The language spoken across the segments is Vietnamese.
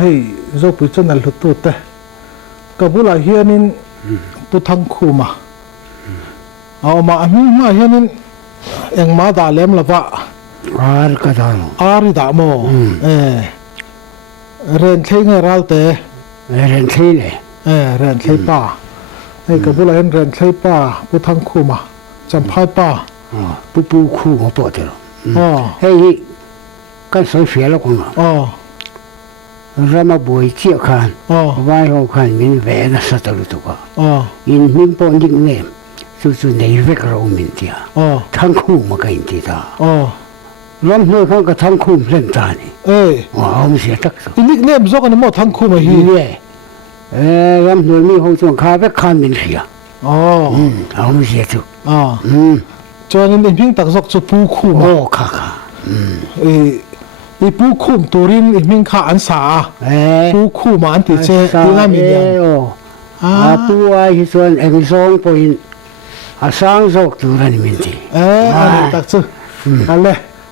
ให้โจปุจนัลตุเตกับบุลาเฮียนินปุทังคูมาเอามาอันนี้มาเฮียนินเอ็งมาดาเลมละวะก็ได้อาริดาโมเรนใช้เงินรัลเตเรนใช้เลยเรนใช้ป้าให้กับบุลาเห็นเรนใช้ป้าปุทังคูมาจำพายป้าปูคูมาปอดเถอะเฮ้ยกันสวยเสียแล้วกันเรามาบวยเชี่ยวขันไหว้เขาขันมินแหวนสัตว์ลุตุกะอินมินปอนยิ่งเนมสุดๆในเวกเรามินเดียทั้งคู่มากันทีตาล้มเนื้อเขาก็ทั้งคู่เล่นตานี่ว้าวมันเสียทักษะนิกเนมซกันหมดทั้งคู่มาฮีเนี่ยล้มเนื้อมีห้องส่งข้าไปขันมินเสียเอามันเสียทุกจวนนี้พิงตักซอกจะปูคู่มาค่ะอีปูคู่ตัวรินอีมิงข้าอันสาปูคู่มาอันติเจตีน่ามีอย่างปูไอ้ส่วนเอ็งซองปอยสร้างซอกตัวนั้นมินทีอันนี้ตักซะอะไร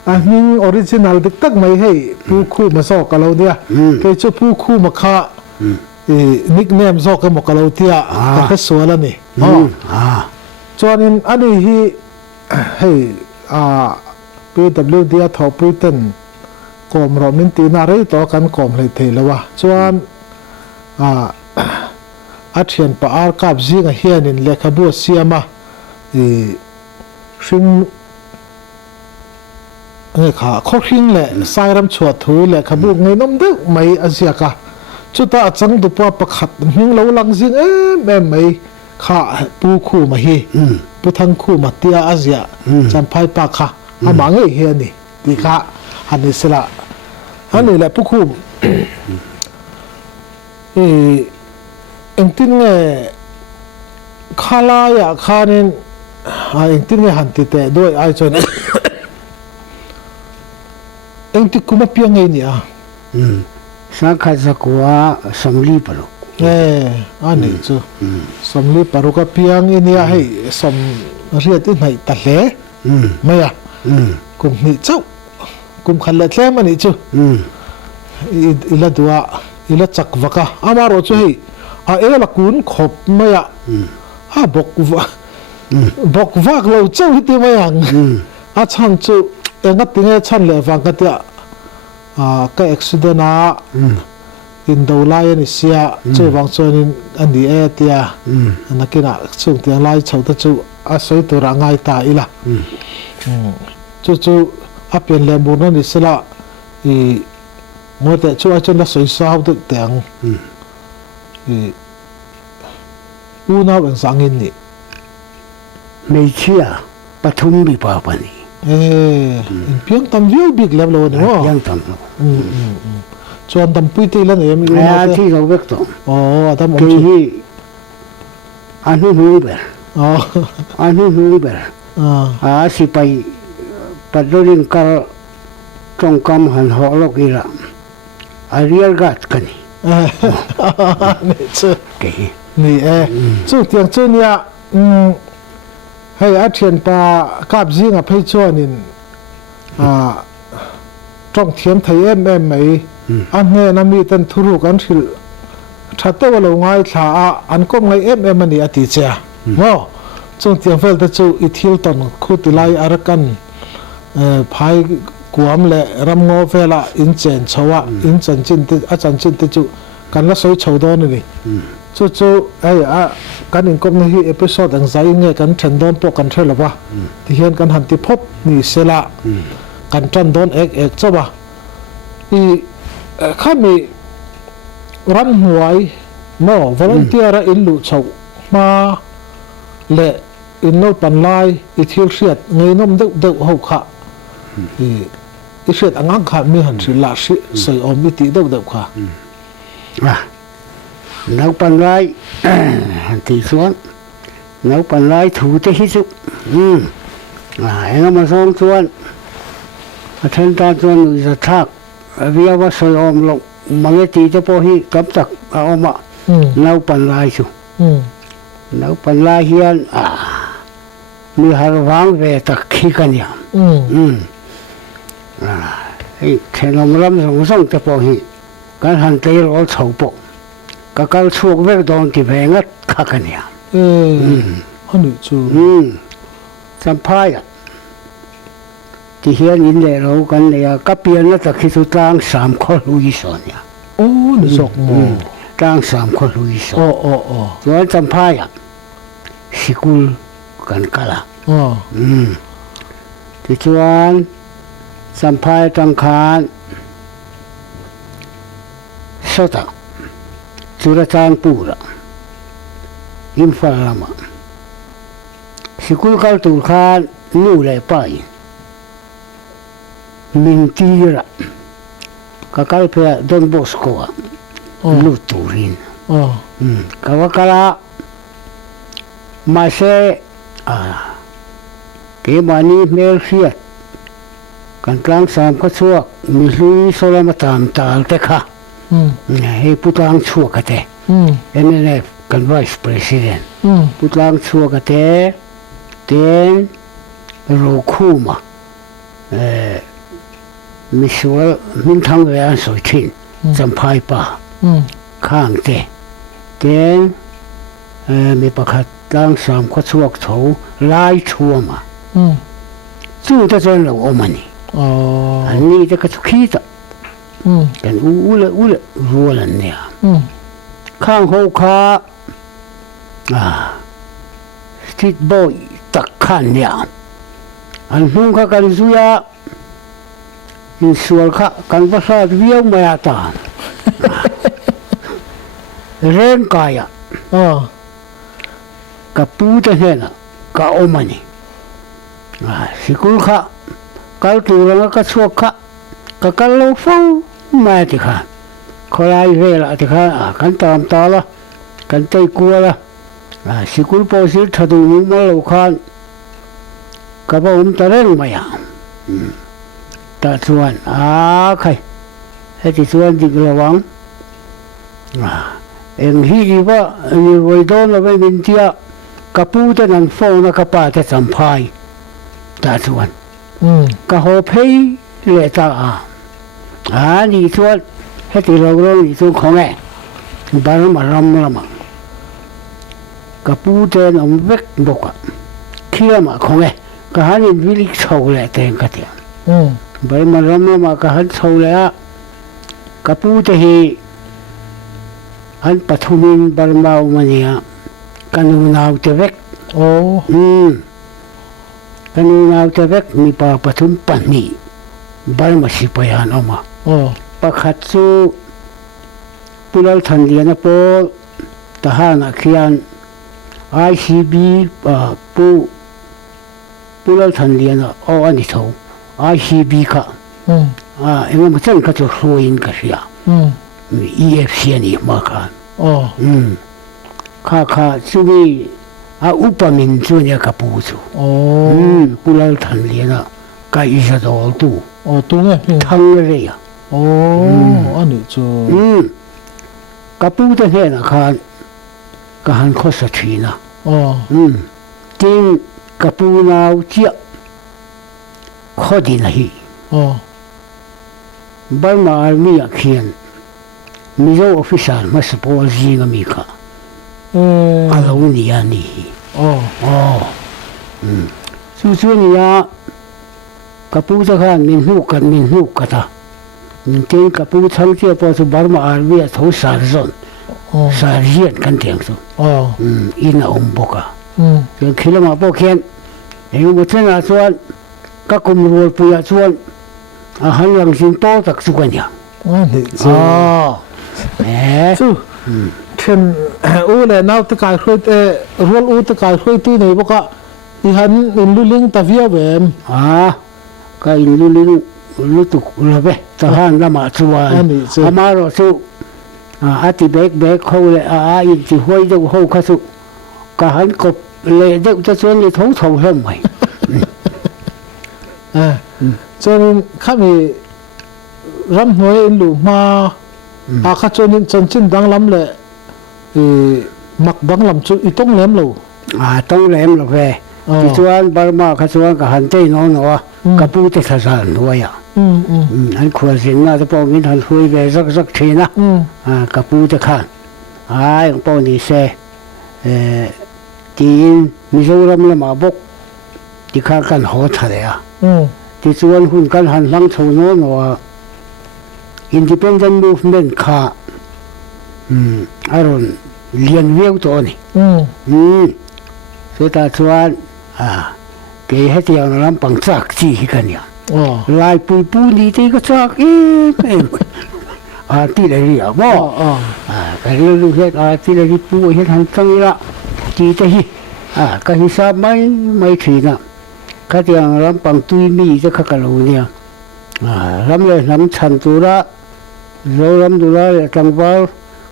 อันนี้ออริจินัลติดตักไม่ให้ปูคู่มาซอกกับเราเนี่ยเคยจะปูคู่มาข้านิกเนมซอกกับมากับเราเที่ยก็แค่สวยแล้วนี่จวนนี้อันนี้ให้PWD ทอปุยตันกอมรอมินตีนารีต่อกันกอมเลยเทแล้ววะจวนอาเทียนปะอาร์กับซิงเฮียนินเลขบัวเสียมาซึ่งเนี่ยค่ะข้อขิงแหละสายรำชวดถุยเลขบัวไงน้ำดึกไม่อาเซียกะจุดตาจังดุปะประคัดหิงเราลังซิงแม่ไม่ข้าปูคู่มาฮีปุทังคู่มาเตียอาเซียจำพายปากค่ะอามังเฮียนี่ดีค่ะอันนี้สิละอันนี้แหละปุคู่เอ็งตินเงข้าลายข้านี่เอ็งตินเงหันติเตะด้วยไอ้จนเอ็งติกุมาเพียงไงเนี่ยสังขารสักว่าสมรีปรุกอันนี้จูสมรีปรุกเพียงนี่ให้สมเรียที่ไหนตัดเละไม่อะกุมนี่จูกุมขันเละมันนี่จูอีละดัวอีละจักวะกะอามาโรจูให้เอละคุณขบไม่อะบอกว่าเราเจ้าที่ตีไม่ยังฉันจูเอ็งก็ติงฉันเลยฟังกันเถอะก็เอ็กซ์เดน่าอินโดไลน์นี่เสียจูบางส่วนอันนี้เตียนักกินช่วงเตียงไล่ชาวตะจูสวยตัวร่างกายตาอีละจู่เป็นเลมบุนนี่สิละงดแต่จู่จนละสวยสาวตัวเตียงอูน่าเป็นสังอินนี่ไม่เชื่อปฐุมบีป่าปนี่เพียงทำวิวบิ๊กเลเวลนี่ว่ายังทำชวนทำปุ้ยตีแล้วเนี่ยมีอะไรที่เราเวกตัวทำที่อันนี้หูเบอร์อันนี้หูเบอร์สิไปปัดโดรินการตรงกำหันหัวโลกีละเรียลกัดกันนี่ชื่อนี่จู่เตียงจู่เนี่ยให้อาเทียนปากับซิงให้ชวนนินจ้องเทียนไทยไหมอันนี้น้ำมีตันทุรุกันสิถ้าตัวเราง่ายถ้าอันก็ง่ายมันนี่อติเจ้าว่าจงเตียงเฟลต์จู่อิทิลตันคุติไลอารักันพายกวมเละรำงอเฟลาอินเจนชาวะอินจันจินติอาจารย์จินติจู่กันละสวยชาวดอนนี่จู่กันอินก็ไม่ฮีเอพิโซดอังไซเงี้ยกันเทนดอนปกันเท่าไหร่วะที่เห็นกันหันติพบนี่เสละกันจันดอนเอกจ้าบ่ข้ามีรันหวยโน่วอลันเทียร์อินลุชาวมาเละอินโนปันไลอิทิลเสียดเงยน้มเด็กหัวข้าอิเสียดอ่างข้ามีหันสิลาสิใส่อมิติเด็กข้านักปันไลที่สวนนักปันไลถูเตหิสุเอ็งมาส่งสวนเทนตาสวนอุตสาหวิวาสอยอมลงมังตีจะพอฮีกับตักเอามานักปันไลสุนักปันไลเฮียนมีหารวางเวตักขี้กันยังเทนอมรำส่งจะพอฮี kan han te ro chho po ka kal chuak vek don ti vengat kha ka nia ani chu samphai ti hian in le ro kan le ka pian na ta khi su tang sam khol hui so nia ô ni sok mo tang sam khol hui so ô chuan samphai sikul kan kala ti chuan samphai tang khan sota Suratan pura Imphal lama Sikul kal tu khan nu le pai min tira kakal pe Don Bosco lu turin kawakala mase ke mani mel fiat kan tlang sam ka chuak mi hlui solama tam tal te kha hei putlang chuak ate MNF kan vice president putlang chuak ate ten ro khuma misual min thang ve an soi thin champhai pa khang te ten mi pakhat tlang sam ka chuak tho lai chuama chu ta chen lo omani ani te ka chu ta kan ule ruolan nia khang ho kha street boy tak khan nia an hung kha kan zuya in sual kha kan basa viau maya ta ren kaya ka pu ta hena ka omani sikul kha kal tu ranga ka chuak kha ka kal lo fo mai ti kha kholai ve la ti kha kan tam ta la kan tei ku la sikul po si thadu mu ma lo khan ka ba ta reng ma ya ta chuan khai he ti chuan dik lawang eng hi wa ni voi don la ve min tia ka pu ta nan fo na ka pa ta champhai ta chuan ka ho phei le ta ni chuan he ti lo ni chu khong e bar ma ram lama ka pu te nom vek boka khia ma khong e ka han in vilik chho le ten ka ti bar ma ram lama ka han chho le a ka pu te hi an pathumin bar mau mania kanu nau te vek kanu nau te vek mi pa pathum pani bar ma si payan oma pakhat chu pulal than liana pol tahana khian ICB pulal than liana o ani tho ICB kha engam chen ka chu hloin ka ria EFC ani ma kha kha chubi upamin chu nya ka pu chu pulal than liana ka isa dol tu tu nghe thang re ya ani chu ka pu ta he na khan ka han kho sa thina tin ka pu nau chia kho di na hi Burma army a khian mizo official ma support zinga mi kha alo ni ani chu ni ya ka pu ta khan min hu ka ta tin ka pu chang che po chu Burma army a tho sar zon sar rian kan tiang chu in om boka ke khilama po khian eng mo chen a chuan ka kum rol pu ya chuan a han lang sin to tak chu kan ya ani chu chu then u le nau ta kai khoi te rol u ta kai khoi tu nei boka I han in lu ling ta via vem ka in lu ling lu tu la ve ta han la ma chuan amaro chu ati bek ho le in ti hoi do ho kha chu ka han ko le de ta chuan le thong thong hlom mai cho nên khá mi ram hoi in lu ma khá cho nên chân chân đang lắm lệ mặc băng làm chú I tông lém lù tông lém là về thì chuan Burma khá chuan cả hành tây nó ka pu te sa san hoi anh khua xin na bao nhiêu thằng khui về rắc rắc thế na cặp bù cho khan ai cũng bao nhiêu xe tin Mizoram là mà bốc thì khá cần hỗ trợ đấy à thì chuan hun kan han lang chho no no independent movement kha aron lian view to ni so ta chuan ke hetiang lam pang chak chi kan ya lai pui pu ni te ka chak ti le ri a mo ka ri lu het ti le ri pu het han chang la ti te hi ka hi sa mai thi na cái tiếng làm bằng tùy mi cho các lũ nha làmเลยlàm chăn tu ra rồi làm tu ra trong vào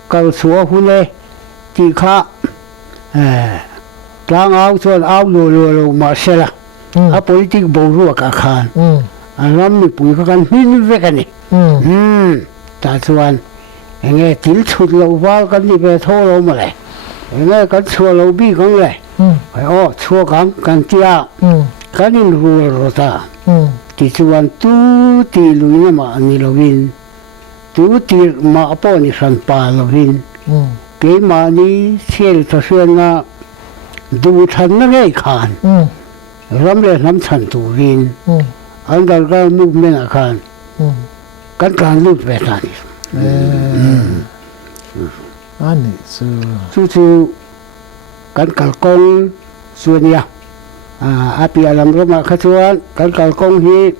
cầu số hun này thì khác trang áo cho áo lùa mà xe là politic bầu rùa cả khan làm mình bùi các anh min về cái này ta chuan nghe tiếng chụt lâu vào cái gì về thô lâu mà lại nghe cái chua lâu bi cũng lại phải chua càng tia cái này rồi ta thì chuan tu ti lui na mà ni lovin tu ti mà po ni san pa lovin cái mà ni xel ta xuyên na du than na cái khan ram le nam chan tu vin anh dar ga movement a khan kan kan lut ve ta ni ani chu kan kal kong suania api alam roma khachuan kan kal kong hi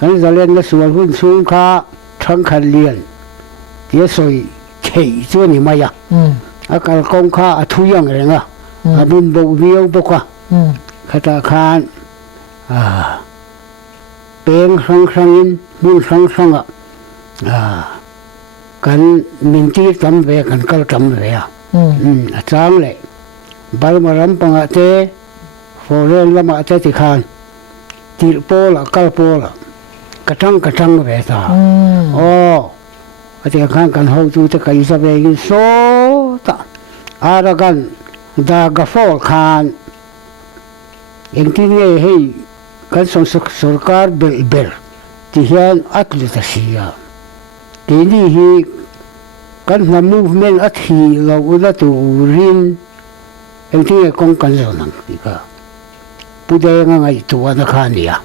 kan zalen na sual hun sum kha thang khan lian tia soi thei chu ni maya kal kong kha athuyang renga abin bo viau boka khata khan peng sang in mun sang kan min ti tam ve kan kal tam ve chang le balmaram panga te foren lama te ti khan tir pola kal pola katang ve ta ate khan kan ho tu te kai sa ve in so ta aragan da ga fol khan eng ti nge hei kan sarkar bel ti hian atlu ta sia ti ni hi kan na movement at hi lo ula tu rin eng ti kong kan zo nang ti ka pude nga ngai tu na khan ya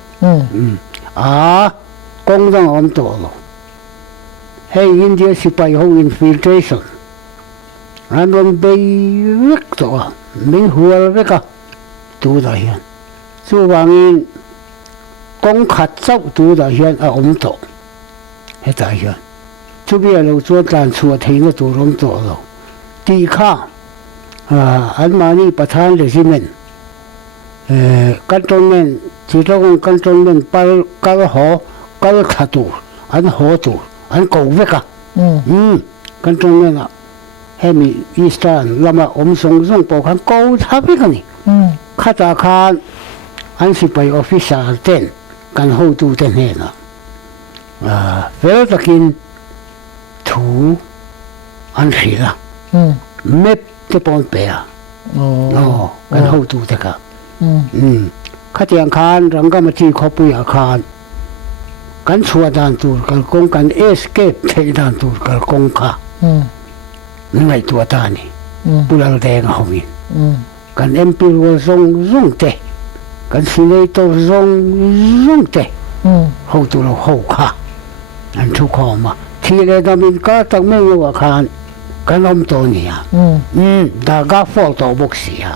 kong dang om to lo hey India sipai ho infiltration random bay vek to min hual veka tu da hian chu wangin kong khat chau tu da hian a om to he ta hian chu bia lo chu tlan chu theina tu rom to lo ti kha an mani pathan regiment cantonment chitong cantonment pal kal ho kal thatu an ho tu an ko veka cantonment hemi eastern lama om song po khan ko thabi kani khata khan an sipai officer ten kan ho tu ten he na vel takin thu an hila map te pon pe kan ho tu te ka khatiang khan ranga ma chi khopu ya khan kan chua dan tur kal kong kan escape thei dan tur kal kong kha ngai tu ta ni pulal de nga homi kan MP ro zong te kan senator zong te ho tu lo ho kha an thu kho ma thi le da min ka tak me wa khan kan om to ni ya da ga fol to boxi ya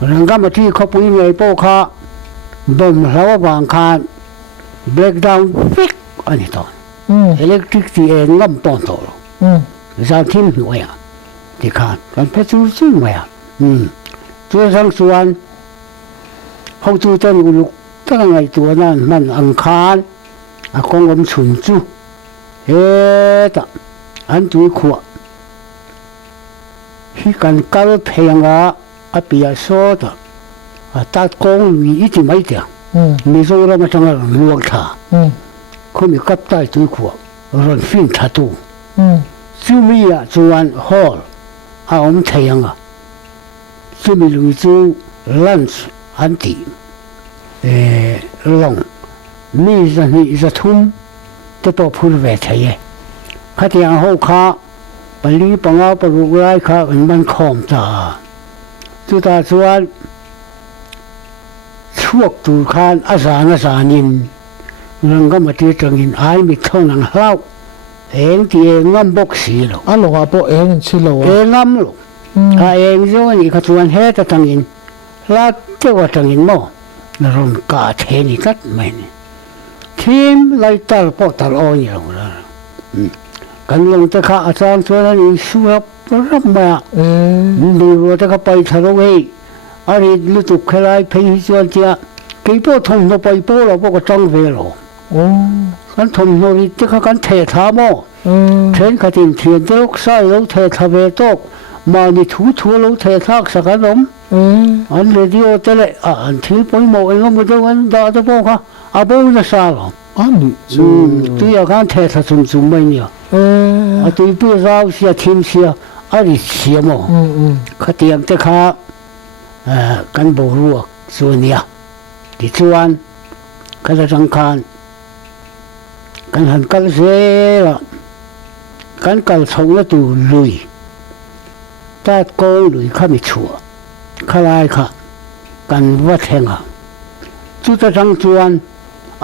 ranga ma thi khopu ngai po kha bom lawa bang khan breakdown fix ani to electric ti ngam pon to giao thiên hữu à thì khát còn phải chú chứ mày à chúa sang xuân hậu chú tên lục tất cả ngày chúa nan man ăn khát con ông chuẩn chú ta anh chú khua khi cần cao phèn bia số đó ta con lui ít mấy tiền mình số đó mà trong là luộc thả không bị cắt tay chú khua rồi phim thả tu chú mi chuan hall ông thầy chú mi lui chú lunch anh ti long mi ra thum te to phur ve thei khatiang ho kha pali panga paru lai kha kan ban khom ta chu ta chuan chuak tu khan azanin ranga mati tangin ai mi thon ang hlau eng ti ngam bok si lo a lo po eng chi lo ngam lo ka eng zo ni kha chuan he ta tangin la te wa tangin mo na ron ka the ni tat mai ni thim lai tar po tar o ni lo la kan long te kha achang chuan ni su rap ma ni ro ta ka pai tharo hei ari lu tu khelai phei chuan tia ke po thong no pai po lo po ko chang ve lo kan thong no ri te kha kan the tha mo then ka tin thian te ok sai lo the tha ve tok ma ni thu lo the thak sa ka lom an radio te le an thil poi mo engom mo do an da ta po kha a bo na sa lo ani tu ya kan the tha zum mai ni a tu pu rau sia thim sia ari sia mo khatiam te kha kan bo ruak suania ti chuan kan rang khan kan han kal se kan kal chong la tu lui ta ko lui kha mi chua khalai kha kan wa thenga chu ta rang chuan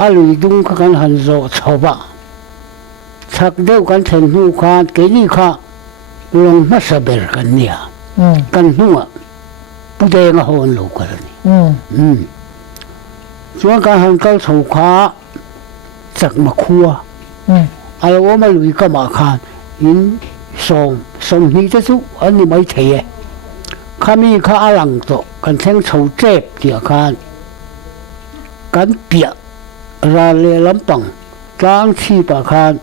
a lui dung kha kan han zo choba chak deu kan then nu khan ke ni kha long ma sa ber kan nia kan nuwa pude nga hon lo ka ni chuan kan han kal chho kha chak ma khua alo ma lui ka ma khan in song ni te chu an ni mai thei khami kha alang to kan theng chho chep tia khan kan pia ra le lampang tlang chi pa khan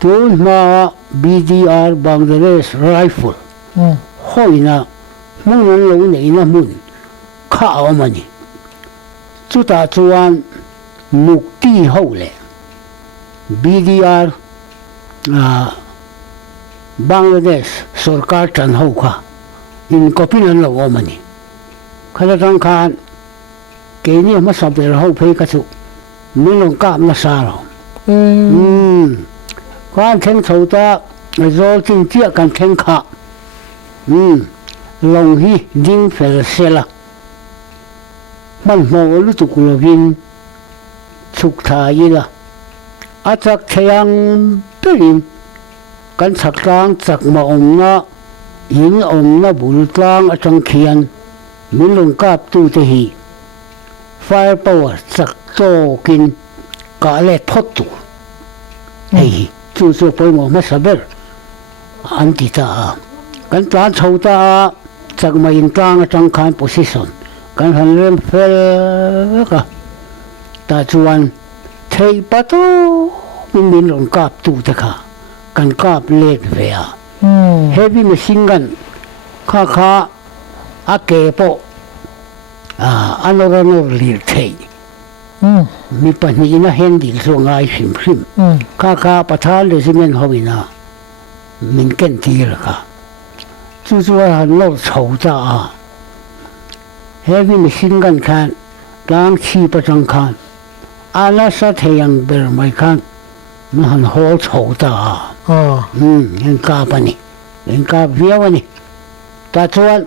tu ma BDR Bangladesh rifle hoina mun lo nei na mun kha awmani chu ta chuan mukti ho le BDR Bangladesh sarkar tan ho kha in kopin lo awmani khala tang khan ke ni ma saber ho phei ka chu min long kap na sa lo quan theng chou ta zo tin chia kan theng kha long hi ding fel sela man mo lu tu ku lovin chuk tha ila achak thayang pelin kan chak tang chak ma om na bul tlang atang khian min long kap tu te hi fire power chak to kin ka le thot tu hei chu poi mo ma saber an ti ta kan tlan chho ta chak ma in tlang atang khan position kan han lem fel ka ta chuan thei pa to min long kap tu ta kha kan kap let ve a heavy machine gun kha a ke po another lir thei mi pa ni na handle so ngai hrim kha pathan le simen hobina min ken ti la ka chu han lo chou ta heavy machine gun khan tang chi pa chang khan ala sa theyang ber mai khan ma han hol chou ta en ka pa ni en ka viawa ni ta chuan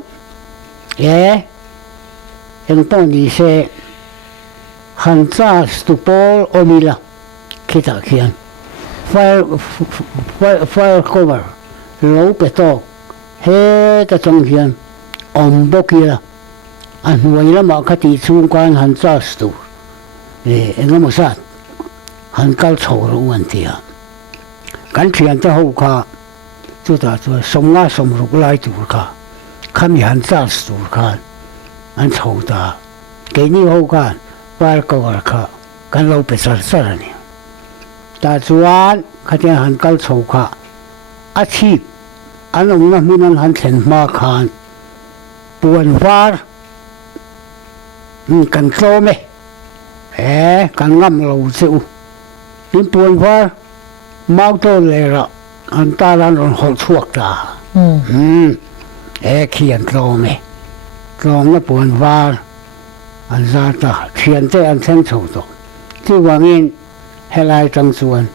en to ni se han cha stupol omila kita khian fire cover lo pe to he ta chong khian om bokia an huai la ma khati chung kan han cha stu engam sat han kal chho ro an tia kan thian ta ho kha chu ta chu somnga som ru lai tu kha khami han cha stu kha an chho ta ke ni ho kan fire cover kha kan lo pe sar ni ta chuan khatian han kal chho kha a chi anong na minan han thlen ma khan puan var kan tlo me kan ngam lo cheu tin puan var mau to le ra an ta ran ron hol chuak ta khian tlo me tlong na puan var an za ta khian te an theng chho to ti wangin helai tang chuan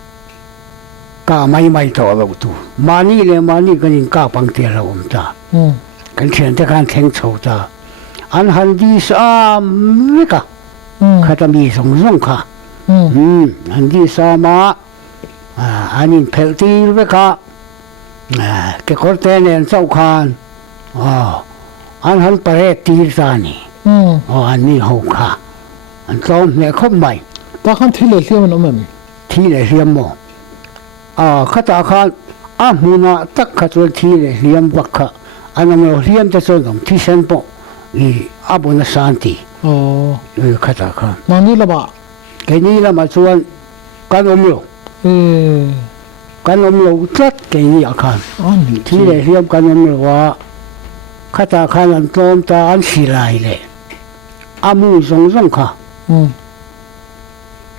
cả mấy thọ lâu tu mani le mani cái nhìn cả bằng tiền là ta cái chuyện thế kan thèn sầu ta anh hắn đi xa mấy cả khát mi song song cả anh đi xa mà anh nhìn phèo ti với cả cái con tên này sâu khan anh hắn phải ti ra nè anh đi hậu cả anh tôm này không mày ta không thi lệ liêm nó mình thi lệ liêm mà khát ta khan muna tất cả tôi thi lệ liêm bạc cả anh em liêm cho tôi đồng thi sen bộ abuna santi khát ta khan mà như là bà cái này là mà chuan can lâu can lâu rất cái này khan thi lệ liêm can lâu à khát ta khan anh tôm ta anh xì lại lệ amu song song cả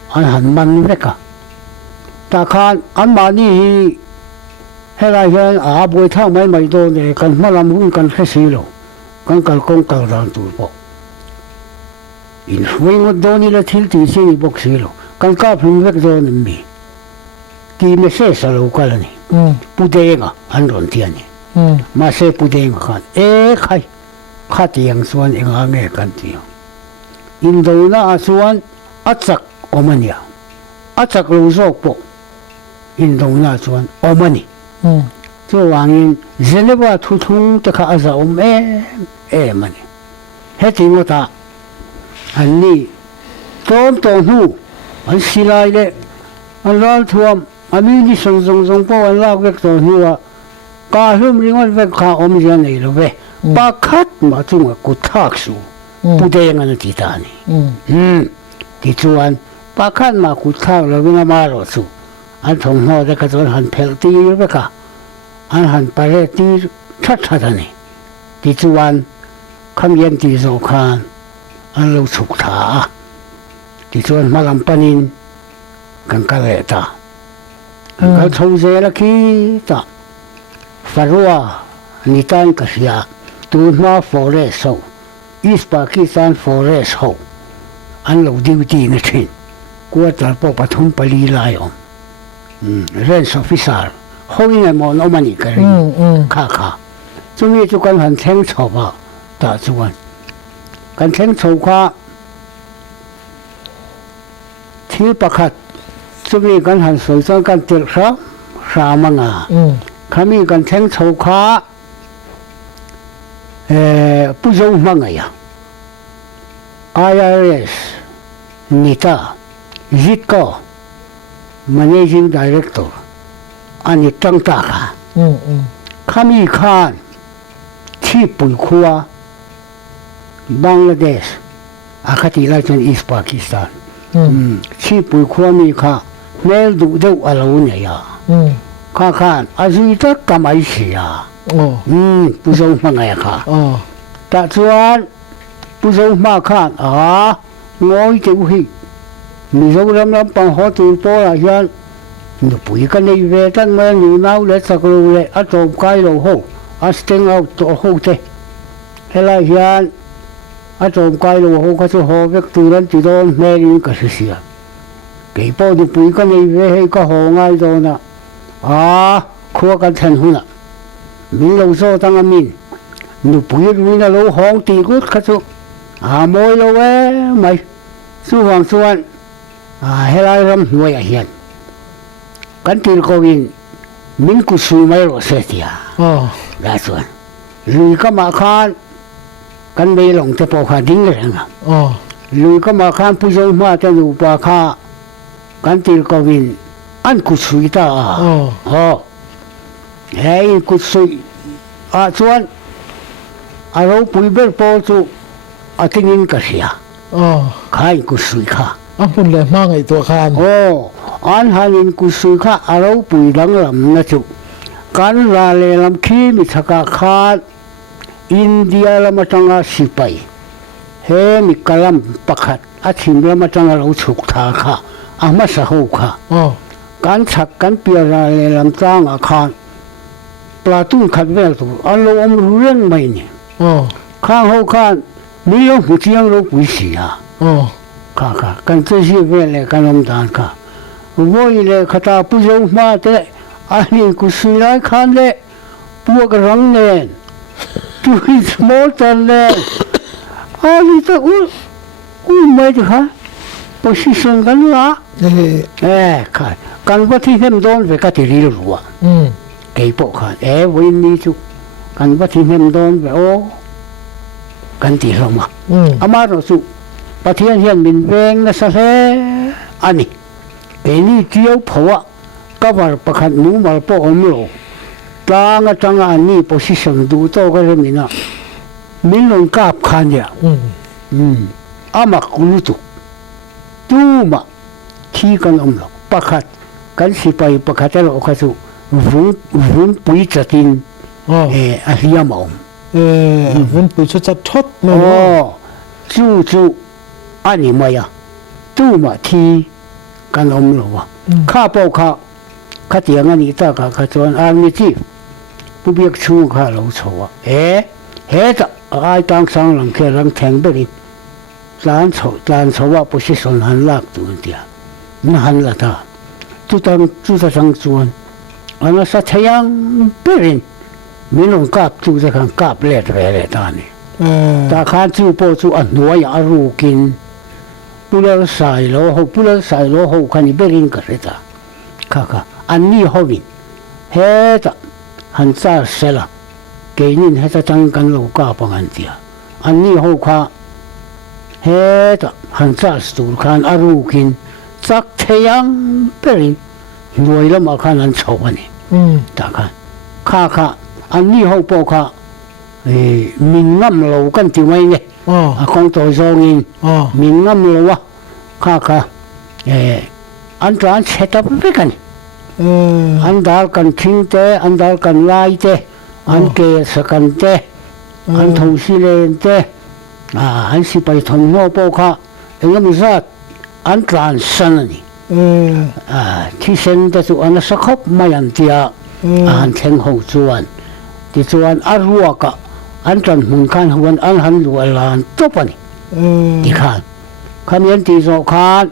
anh hẳn man vậy cả ta khan anh mà đi hay là hiện buổi thang mấy đồ này cần mà làm muốn cần hết xí rồi cần công cần làm tụ bộ in với một đồ này là thiếu tí xí bốc xí rồi cần cả phim việc đồ này mi thì mới sẽ sao lâu cái này bút đen anh đồn tiền này mà sẽ bút đen khan khai khát tiếng xuân anh nghe cần tiếng in đồ na xuân chắc omania chắc lâu rồi bộ in đồ na xuân omani cho hoàng Geneva thu thung tất cả giờ mà nè hết tiếng của ta anh đi tôm hu anh xí lại đấy anh lo thuầm anh đi song po anh lao cái tôm hu cả hôm riêng anh về cả giờ này rồi về ba khát mà chúng có thắc su bút đen anh chỉ ta nè thì cho anh ba khát mà có thắc rồi cái mà rồi su anh thông họ cái chỗ hắn phèo tí với cả anh hắn phải tí thắt này thì chú anh không yên tí rồi khan anh lâu sụt thả thì chú anh mà làm panin cần cái lệ ta cái thâu dễ là khi ta Farua nitan kasia Tunma forest sâu East Pakistan forest sâu anh lâu duty na chin qua tal po pathum pali lai om range officer hoi na mo no mani ka ri kha chumi chu kan han theng choba ta chuan kan theng chho kha thil pakhat chumi kan han soi chang kan tir sa manga khami kan theng chho kha puzo manga ya IRS Nita Zitko Managing Director Ani Tangtaka Kami Khan Chipul Kua Bangladesh Akati Lajan East Pakistan Chipul Kua Mi Kha Mel Du Deu Alone ya Khan Azuita Kamai Sia Puzo Manga ya Kha Ta chuan Puzo Ma Khan ngồi chịu hi mình dâu lắm bằng họ từ po là dân nó bụi cái này về tân mà nhiều nào để sạc lô lệ ở trong cái lô hồ ở trên ao tổ hồ thế hay là dân ở trong cái lô hồ cái số hồ việc từ đến từ đó mẹ đi cái sự gì cái po thì bụi cái này về hay có hồ ngay rồi nè khua cái thân hôn nè mình lâu sau tăng âm mình nó bụi mình là lô hong tì cút cái số môi lâu mày su hoàng xuân hay là ram nuôi à hiền cái tiền của mình cũng suy mấy rồi sẽ thì đã xuân lùi cái mà khan cái mấy lòng thì bỏ khá đinh rồi nè lùi cái mà khan bây giờ mà cho lùi bỏ khá cái tiền của mình anh cũng suy ta hay cũng suy xuân rồi bây giờ bỏ chú tingin kasi kain kusui ka apun le mangai to khan an hanin kusui ka aro pui dang lam na chu kan ra le lam khi mi thaka kha India lam atanga sipai he mi kalam pakhat achim lam atanga lo chuk tha kha ama sa ho kha kan chak kan pia ra le lam chang a khan platoon khat vel tu an lo om ruren mai ni khang ho khan没有不这样都不行啊！看看，跟这些人来跟我们谈看，我一来看他不用嘛的， อันนี้กูซื้อร้านคันเลยพวกรังเนนจุยสมอลตันเนนอันนี้ตัวไม่ได้ค่ะ position กันละค่ะกันว่าที่เห็นโดนไปก็ที่รีรัวเกี่ยปกค่ะวันนี้จุกันว่าที่เห็นโดนไปโอ้กันตีลงมาอามาเราสุปะเทียนเห็นมินเวงนะสักอันนี้นี่เที่ยวผัวก็ว่าประคันนู้มาปอกมือจังอันนี้ position ดูโตก็เลยมินะมินลงกาบขันเนี่ยอามาคุยตุดูมาที่กันอมหลอกประคัดกันสิไปประคัดแต่เราก็สุวุ้นปุยจัดอินอาเฮียมอมวุ้นปุยจัดทดมาจู่อันนี้มา呀ดูมาที่กันอมหลอกข้าเป้าข้าเตียงอันนี้ตาข้าจวนอันนี้ที่ผู้เบียกชูข้าเราชัวเจ้าไอ้ตั้งสังหลังแค่หลังแทงไปเลยร้านชัวผู้ชิสนหันลักตัวเดียนั่นหันละท่าจุดสังจวนอันนั้นสัตย์ยังเปลี่ยนมีลงกาบจู่จะขังกาบเล็ดไปเลยตานี่ตาข้าจู่โปจู่อันหัวอยากรู้กินปุระใส่โลหูขันนี้เปลี่ยนกันเลยตาค่ะอันนี้เขาวินเฮ้จ้ะหันซาเสละเกนินเฮ้จ้ะจังกันโลกาปังอันเดียอันนี้เขาค่ะเฮ้จ้ะหันซาสตูลขันอารู้กินสักเทียงเปลี่ยนรวยแล้วมาขันนั้นชอบอันนี้ตาค่ะอันนี้เขาบอกค่ะมินงั้มเรากันที่ไว้เนี่ยของตัวจงอินมินงั้มเราวะค่ะอันตรายเสร็จแล้วไปกันอันดาลกันทิ้งเตะอันดาลกันไล่เตะอันเกสกันเตะอันทุ่งสิเลนเตะอันสิไปทำหัวปอกค่ะเองก็มีสัตว์อันตรายสันนี่ที่เส้นแต่ตัวอันสักครบไม่ยันเดียอันเชิงหูจวนที่จวนอารัวกะอันจันหุ่นขันหัวอันหันรัวลานจบอันนี้ที่ขันขันยันที่โซขัน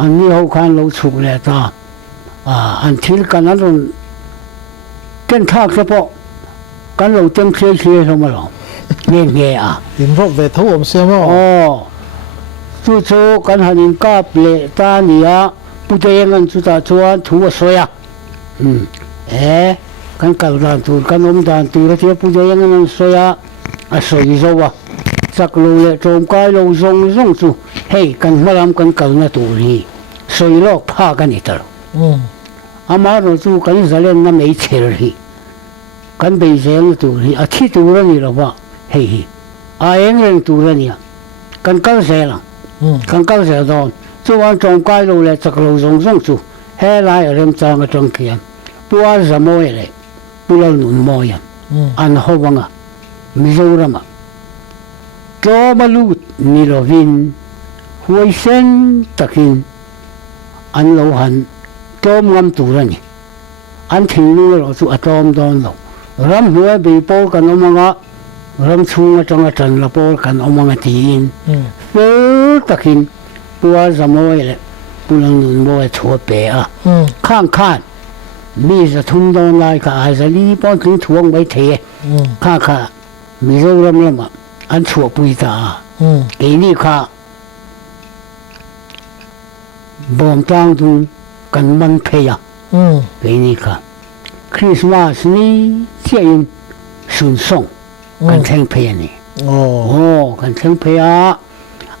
อันนี้เขาขันเราฉุกเลยตาอันที่กันนั้นเต้นท่าเฉพาะกันเราเต็มเชี่ยลงมาหรอเงี้ยยินรบเวทวมเสียมั้งจู่กันหันกาบเละตาเนี่ยผู้ใจยังจุดจวนถูกสวยกันกับดานตูกันอมดานตูแล้วที่ผู้ใจยังสวยสวยจัวสักลูเละโจมกายเราทรงจู่เฮ้กันมาลำกันกับนาตูรีสวยโลกพากันอีกแล้วอามาเราจู่กันจะเล่นน้ำไม่เชื่อเลยกันไปเจอตูรีอาทิตย์ตูรีเราว่าเฮ้อาเองเรื่องตูรีกันกันเสียละกันเสียตอนจู่วันจงกายเราเลยสักเราทรงจู่เฮ้ไล่เริ่มจางจงเขียนปัวจะมวยเลยปัวหนุนมวยอันเขาบังมิโซรามาโจมาลูดนิโรวินหัวเส้นตะกินอันเราหันโจมงำตัวนี่อันทิ้งนู้เราจู่โจมโดนเรารำหัวบีโป้กันอมังะรำชูงจังจันละโป้กันอมังะตีนเฟือตะกินปัวจะมวยเลยปุลังหนุนมวยถั่วเปะข้างมีจะทุ่มโดนลายก็อาจจะรีบป้อนถึงถ่วงไว้เทข้ามีเรื่องอันชั่วปุยตาไอ้นี่ข้าบอมตั้งดูกันมันเพยไอ้นี่ข้าคริสต์มาสนี้เที่ยงสุนส่งกันแทงเพยนี่กันแทงเพย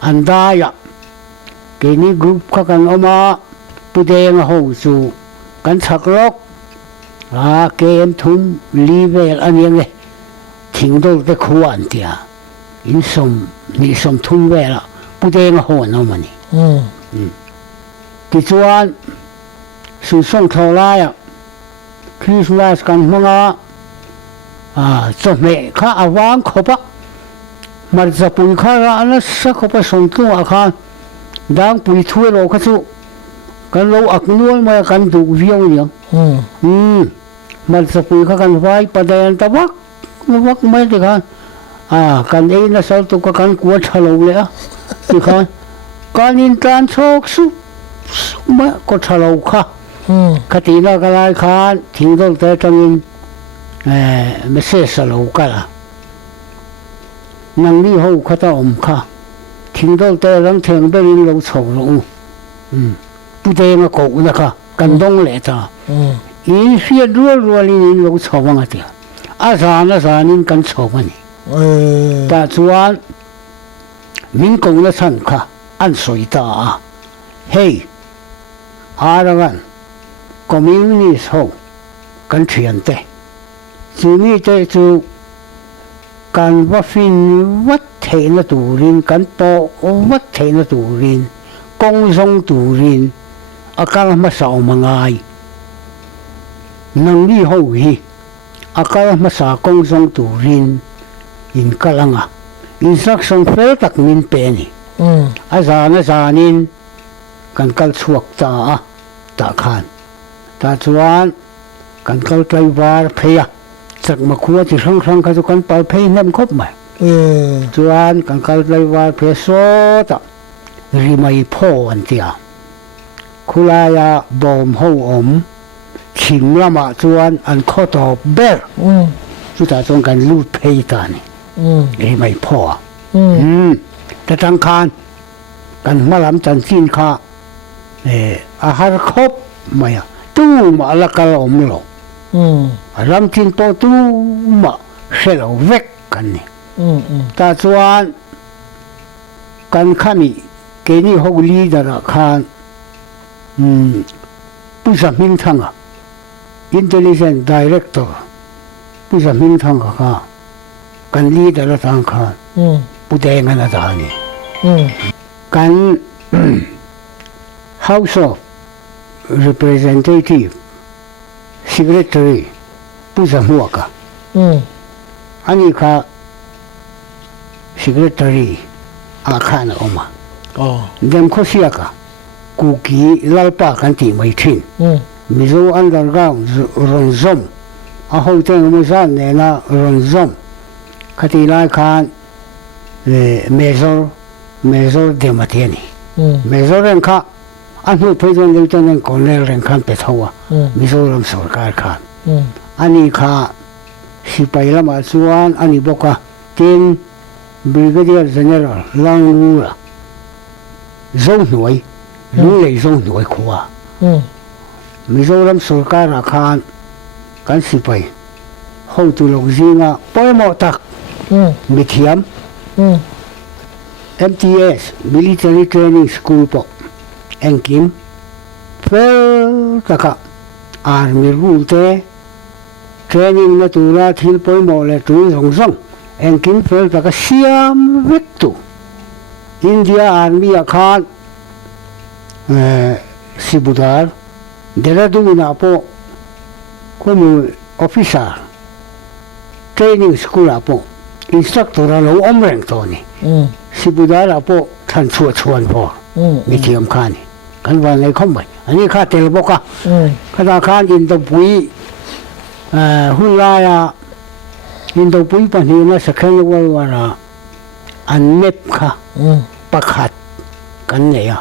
อันได้อะไอ้นี่กรุ๊ปข้ากันออกมาปุเดงหูจูกันสักลกเกมทุ่มลีเวลอันยังไงทิ้งตัวแต่ขวานเดียอินสมนี่สมทุ่มเวลปุเดงหัวน้ำมันนี่ที่ชวนสุดส่งเท่าไรคริสต์มาสกันมั้งจบเมฆข้าอาวางขบมาจะปุยข้าร้านสักขบส่งตัวอาคารดังปุยถ้วยโลกสุกันเราอักนวลมากันดูเวียงเลี้ยงมันสกุลเขากันไว้ประเด็นตะวักไม่ได้กันกันเองนะสาวตุกกันกวดทะลุเลยที่กันการอินทรานโชคสุมาก็ทะลุค่ะ คติน่าก็ไล่คานทิ้งต้องแต่จังไม่เสียสโลกันละนังนี่เขาเขาต้องค่ะทิ้งต้องแต่ลังเทิงไปรินลงโฉลงผู้เดงก็กูนะคะกันต้องเละจ้าอีเสียรัวลินลงโฉวังอ่ะเดียอาสานินกันโฉมันนี่แต่ส่วนมินกงละสันค่ะอันสวยตาเฮ้ยอาระกันก็มีนี่ส่งกันเทียนเตะจูนี่เตะจูกันว่าฟินวัดเทนตูรินกันโตวัดเทนตูรินกงทรงตูรินอาการมาสาวมังไงนังนี่เขาฮีอาการมาสาวกงทรงตูรินอินกะลังอ่ะอินสักสงเฟตักมินเปนี่อาสานินกันกัลสวกตาตาขานตาจวนกันกัลไตวาร์เพียสักมาคัวที่ครั้งเขาจะกันไปเพียน้ำคบไหมจวนกันกัลไตวาร์เพียโซตริไม่พ่อวันเดียคุลายาบอมหูอมชิมละมาจวนอันข้อต่อเบลสุดท้ายต้องกันลูดเพียตานี่ริไม่พ่อแต่ทางคานกันมาลำจันทร์สิ้นข้าอาหารครบไหมตู้มาละกะลมหลงลำจินโปตู้มาเสลเวกกันนี่แต่ส่วนกันข้ามีเกนี่ฮกลีดาร์คานผู้สมิงทังอ่ะ intelligent director ผู้สมิงทังอ่ะกันลีดาร์ทางคานผู้แดงกันตานี่กัน House of Representative Secretary ผู้สมัวกะอันนี้ค่ะ Secretary อาคารออกมาเดมโคเซียกะกูกีลาปากันที่ไม่ทิ้งมิโซอันดัร์กาวรอนซอมอาหูเตงมิซานเนน่ารอนซอมคดีลายคานเมโซเดมาเทียนีเมโซเรนค่ะอันนู้นเพื่อนเลี้ยงจนก่อนเลี้ยงขันเป็ดหัวมิโซรัมสกัดขันอันนี้ค่ะสิไปละมาส่วนอันนี้บอกว่าเต็นบริเกเดียร์เจเนอเรลลังลูละส่งหน่วยรู้เลยส่งหน่วยขวามิโซรัมสกัดขันกันสิไปเขาตุลงซิงะปล่อยหมดตักมิเทียมMTS Military Training School po engkim fel taka army rute training na tula thil poi mo le tu song engkim fel taka siam vektu India Army akhan sibudar Dehradun na po como officer training school po instructor lo omreng to niสิบุดาลาโปท่านชวนพอมีเทียมข้านี่กันวันไหนเข้าไปอันนี้ข้าเตลบอกขณะข้าอินตปุยหุ่นลายอินตปุยปัญหาเนี่ยสักแค่ว่าอันเน็บค่ะประคัดกันเนี่ย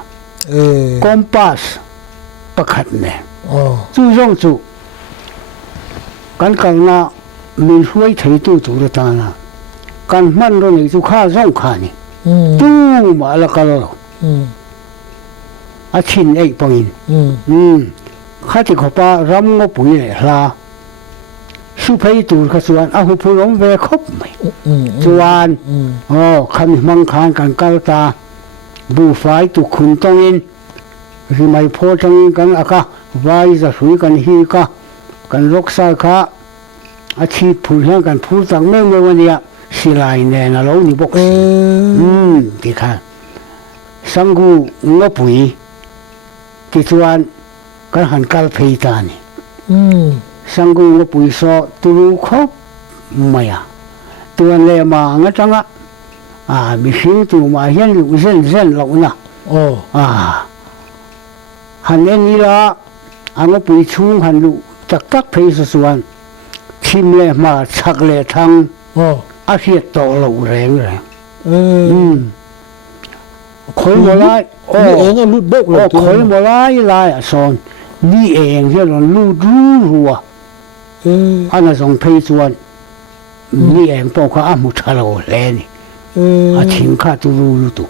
คอมปัสประคัดเนี่ยจู่กันกันน่ะมีช่วยถือตู้ตานะกันมันโดนอีกทุกข้าส่งข้านี่ตู้มาละกันแล้วอาชินไอ้ปอินข้าที่ขบรำงบปุ๋ยเลยลาสุภัยตูนขสวนอาหุพูลงเวคบไหมจวนคำมังคานกันกัลตาบูไฟตุขุนตองอินที่ไม่พอจังกันอะค่ะวายจะสุยกันฮีกันรกสายค่ะอาชีพผู้เลี้ยงกันผู้ต่างเมื่อวันนี้สิลายแน่นะเรานี่บอกที่ข้าสังกูงบปุ๋ยที่ชวนกันหันกัลเพยตานี่สังกูงบปุ๋ยสอตุลุคบไม่ตัวเล่มางั้นจังมีสิ่งตัวมาเห็นอยู่เส้นเรานะหันนี่ละงบปุ๋ยชุ่มหันลูจักเพยส่วนชิมเล่มาชักเล่ทั้งอาเซียโตเราแรงคอยมาไล่เองก็ลุดบกเลยคอยมาไล่สอน นี่เองที่เรารู้รัวอันนั้นส่งเพย์ชวนนี่เองพวกเขาอามุชาโลเลนี่อาชิงข้าตุรู้ตุ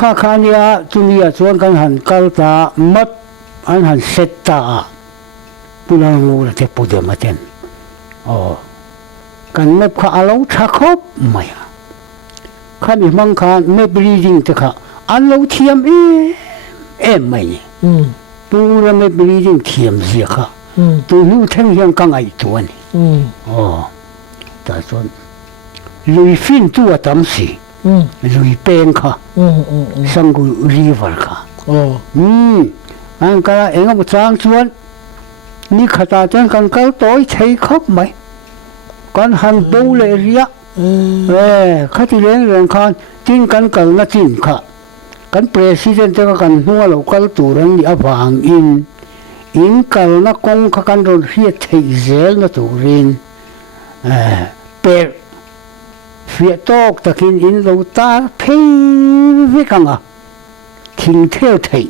ข้าเนี่ยจุนีชวนกันหันกัลตามัดอันหันเซตตาปุนางูละเทปุเดมาเตนอ๋อกันไม่ข้าอาลูชักคบไม่ข้ามีมังคานไม่บรีดิงแต่ข้าอาลูเทียมไม่ตัวเราไม่บรีดิงเทียมเสียข้าตัวนู้ทั้งยังกังไอตัวนี่อ๋อแต่ส่วนลุยฟินตัวตั้มสิลุยเป็นข้าสังกุรีเวอร์ข้าอันก็เองก็จางชวนนี่ข้าตาจังกันก็ต่อยใช้ครบไหมกันหันปูเลยเรียข้าที่เลี้ยงเรื่องกันจิ้นกันกันนะจิ้นข้ากันประธานจะกันหัวเราก็ตัวเรื่องนี้อ่างอินกันนะกงข้ากันโดนเรียกใช้เซลนะตัวเรียนเป็ดเฟียตอกตะกินอินเราตาเพ่วิกังอ่ะคิงเทลไทย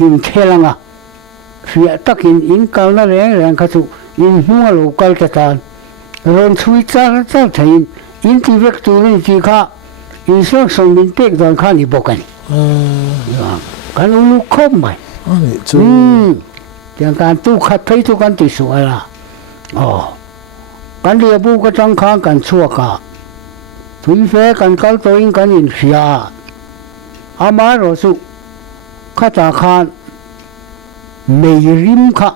อินเทลังอ่ะเฟียตะกินอินกันนะเรื่องข้าตัวอินหัวเราก็จะตานรอนช่วยจ้าไทยอินที่เวกตัวนี้ที่ข้าอินส่งส่งบินเป็กตอนข้านี่บอกกันกันลูกคบไหมอย่างการตู้ขัดไฟทุกกันติดสวยละกันเรียบูก็จังค้างกันชั่วกะถุยเฟกันกัลตัวอิงกันอินเสียอามาโรสุข้าตาคานไม่ริมข้า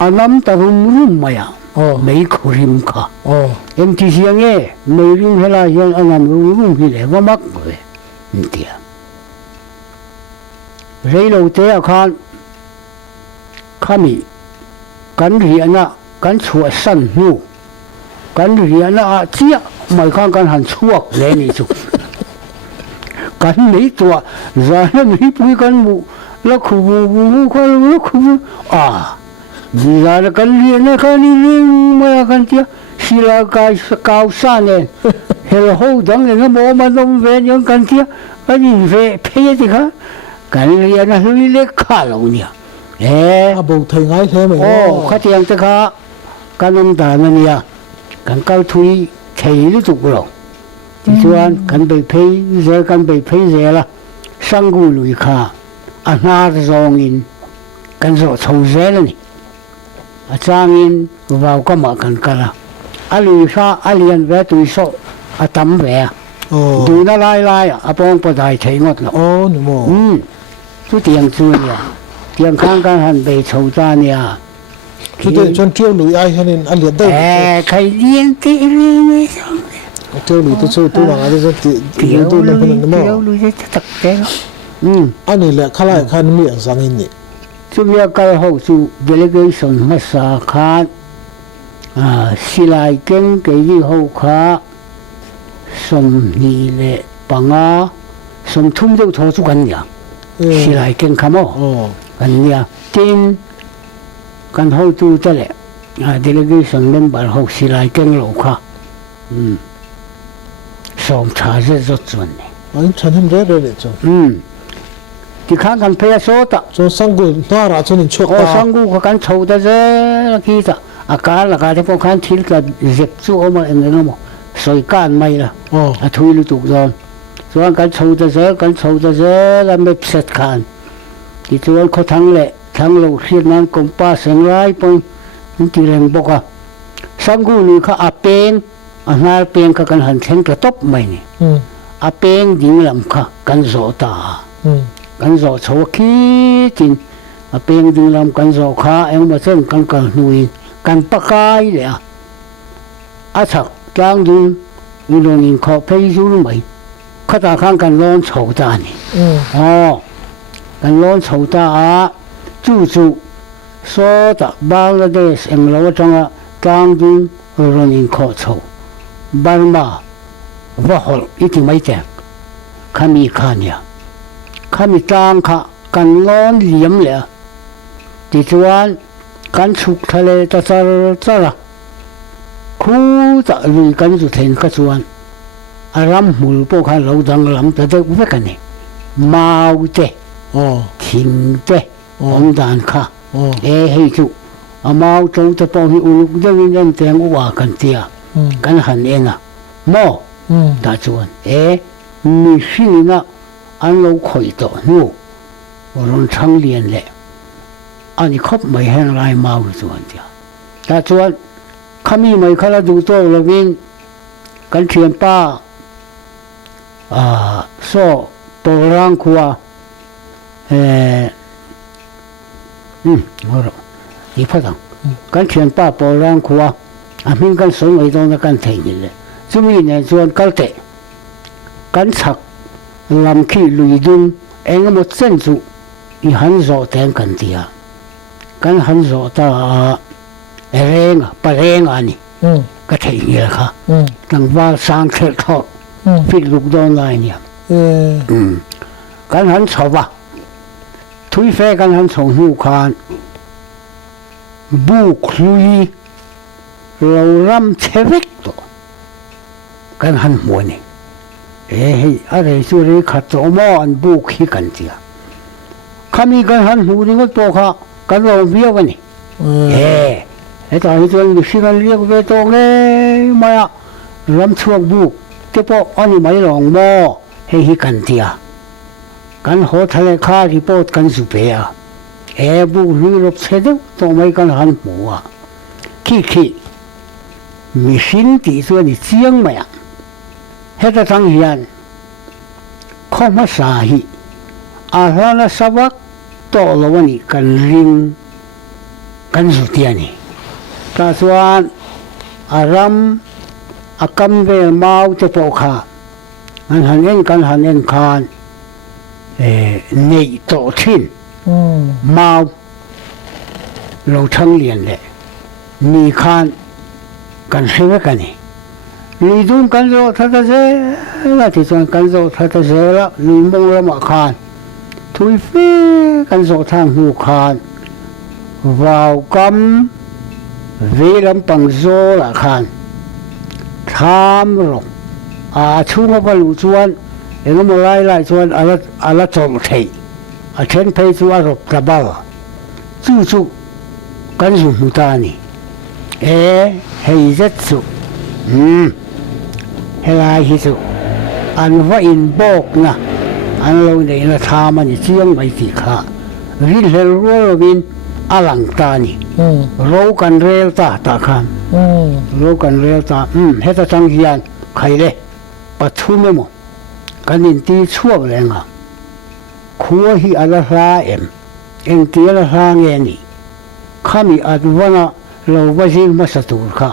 อันนั้นตะรุมไหมอ่ะไม่ขริมข้าเอ็มที่เสียงไม่ริมเฮล่ายังอันนั้นรุมที่ไหนว่ามักเลยนี่เดียเรื่องเราเจ้าคานข้ามีกันเรียนนะกันชัวสั้นหูกันเรียนนะเจี๊ยไม่ข้างกันหันชั่วเลยนี่จุกันไม่ตัวจะให้ไม่ปุยกันบุแล้วคูบุกันแล้วคูนี่ละกันเรียนนะกันเรียนไม่กันเจี๊ยศิลากายกาวสานเนี่ยเฮลโฮดังเนี่ยนะบอกมาต้องเวียนยังกันเจี๊ยกันนี่เวเพี้ยสิคะกันเรียนนะลุยเล็กข้าเราเนี่ยบอกถึงไงใช่ไหมข้าเตียงตะข้ากันน้ำตาลเนี่ยกันเก้าทุยเฉยรู้จุกเราที่ชวนกันไปเพย์เจอกันไปเพย์เจอละสังกูลุยข้าอันนาจะจองอินกันโซ่ชาวเจแล้วนี่อาจารย์อินเราก็มากันกันละอาลุยข้าอาเลียนแวะตุยโซ่อาตั้มแวะดูน่าไล่อาปองปะได้ใช้งดละนี่โม่ทุเตียงชวนเนี่ยเตียงข้างกันหันไปชาวจ้าเนี่ยทุเตียงจนเที่ยวลุยไอ้ฮันนี่อันเลียนได้ใครเลี้ยงตีไม่ชอบเที่ยวลุยตัวช่วยตัวหลังอะไรจะเที่ยวตัวนั้นคนนั้นมั้งเที่ยวลุยจะตักแกอันนี้แหละข้าไล่ข้ามีอย่างสังอินนี่ช่วงนี้ก็เขาสู่ delegation มาสาขาสิไลเก่งเกี่ยวเขาขาสมนี่แหละปังสมทุ่มเจ้าทอสุกันอย่างสิไลเก่งขโมกันเนี่ยทีมกันเขาดูแต่ละdelegation member เขาสิไลเก่งโลกค่ะสมชาเจจดส่วนนี่ฉันทำได้เลยจ้ะที่ข้างกันเพียโซตะจนสังกุน่ารักจนชกตาสังกุเขากันโชว์แต่เจ้ากี้ตะอาการละการที่พวกเขาทิ้งกันเจ็บสู้ออกมาเองเลยนะมั้งสวยการไม่ละทุยลุตุกโดนส่วนกันโชว์แต่เจ้ากันโชว์แต่เจ้าแล้วไม่เสร็จกันที่ส่วนเขาทั้งเละทั้งโลกเสียนั้นกลมป้าเสียงร้ายปนที่เร่งบอกว่าสังกุนี่เขาอาเปงนาเปงเขากันหันเส้นกระตบไม่นี่อาเปงดิ่งลำเขากันโซตากันโซโชกี้จินอาเปงดิ่งลำกันโซขาเอ็งมาเส้นกันกันนุยกันปะกายเลยอาชักจางดุงอุดมินขอเพย์ยูรู้ไหมข้าตาข้างกันร้อนโฉตานี่กันร้อนโฉตาจู่โซตาบางละเดชเอ็งเราจังจางดุงอุดมินขอโฉบาร์มาว่าหอลอีที่ไม่แจ้งข้ามีข้าเนี่ยข้ามีจางข้ากันร้อนเหลี่ยมเลยติดวันกันสุกทะเลตะซาระคู่จะลุยกันสุดเห็นกระชวนอารมณ์มุลพวกเขาเราดังลำแต่เด็กเวกันนี่มาเจเที thình te ông đàn kha ồ hay chú mau trâu ta bao hi uluk dâng nhân tiếng qua cần tia kan han ena mo ta chuan mi xin na an lâu khởi tổ nu rồi thăng liền lệ anh khóc mấy hàng lại mau chuan tia ta chuan kami mấy khala du to lovin kan thiam pa so porang khuwa rồi đi phát động kan thiam pa porang khuwa mình kan sống ở đâu nó kan thấy như vậy chúng mình này chuan cao tệ kan sắc làm khi lùi dung anh một chân trụ i hắn rõ tiếng kan tia kan hắn rõ ta reng pa reng ani cái thấy như là khá thằng va sang thế thọ phi lục đôn lại nhỉ kan hắn sầu ba thui phê kan hắn sầu hưu khan bu khui lâu lắm chế vết đó kan hắn muốn nè ở đây chú đi khát cho mò ăn bu khi cần gì kami kan hắn hưu đi ngot to kha kan lâu biết cái nè cái tại tôi được xin anh liếc về to nghe mà lắm chuông bu cái bộ anh mấy lòng mò hay cần gì kan ho thale kha report kan su pe bu lui lop chế đâu to mấy kan hắn mua khi mi xin tí cho ni chiang mày hết ta thằng hiền không mất sa hi na sabak to lo ni kan ring kan su tia ni ta chuan aram akam ve mau te po kha an hanen khan nei to thin mau lo thang liền lệ mi khan kan hewa kani ni dun kan zo thata se la ti chuan kan zo thata se la ni mong la ma khan thui fe kan zo thang hu khan vào kam ve lam pang zo la khan tham ro chunga ba lu chuan engemaw lai chuan ala chom thei then phei chu a rop ta ba chu kan zu mu ta ni hei rất su helai hi su an va in bok na an lo nei na tham ani chiang mai ti kha rin hel ro win alang ta ni ro kan rel ta khan ro kan rel ta heta chang hian khai le pathu me mo kanin ti chuak lenga khuwa hi ala hla eng ti ala hla nge ni khami adwana lo wajin masatur kha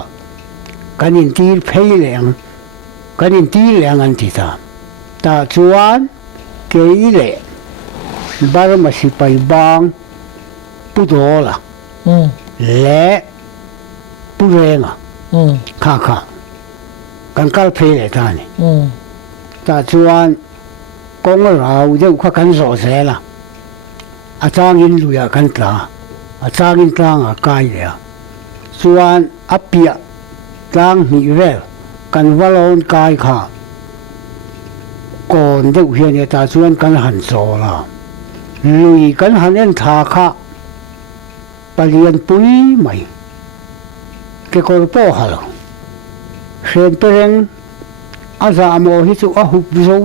kanin ti phei leng an ti ta chuan ke ile bar ma si pai bang pu dola le pu renga kha kan kal phei le ta ni ta chuan kong rau deuh kha kan zo se la achangin luya kan tla achangin tlanga kai le chuan apia tlang hi vel kan valon kai kha kon deuh hian ta chuan kan han zo la lui kan han en tha kha palian pui mai ke korpo halo sen pereng asa mo hi chu a hup zo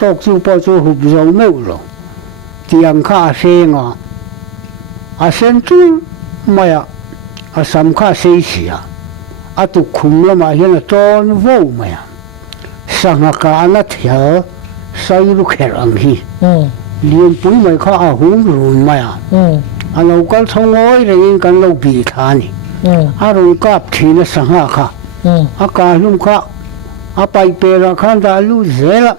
tok chu po chu hup zo meu lo tiang kha senga a sen tu maya a sam kha sei sia a tu khum lama hian a ton vo maya sanga ka ana thia sai lu kher ang hi lian pui mai kha a hum run maya a lo kal thongoi re in kan lo bi thani a ron kap thina sanga kha a ka lum kha a pai pera khan da lu zela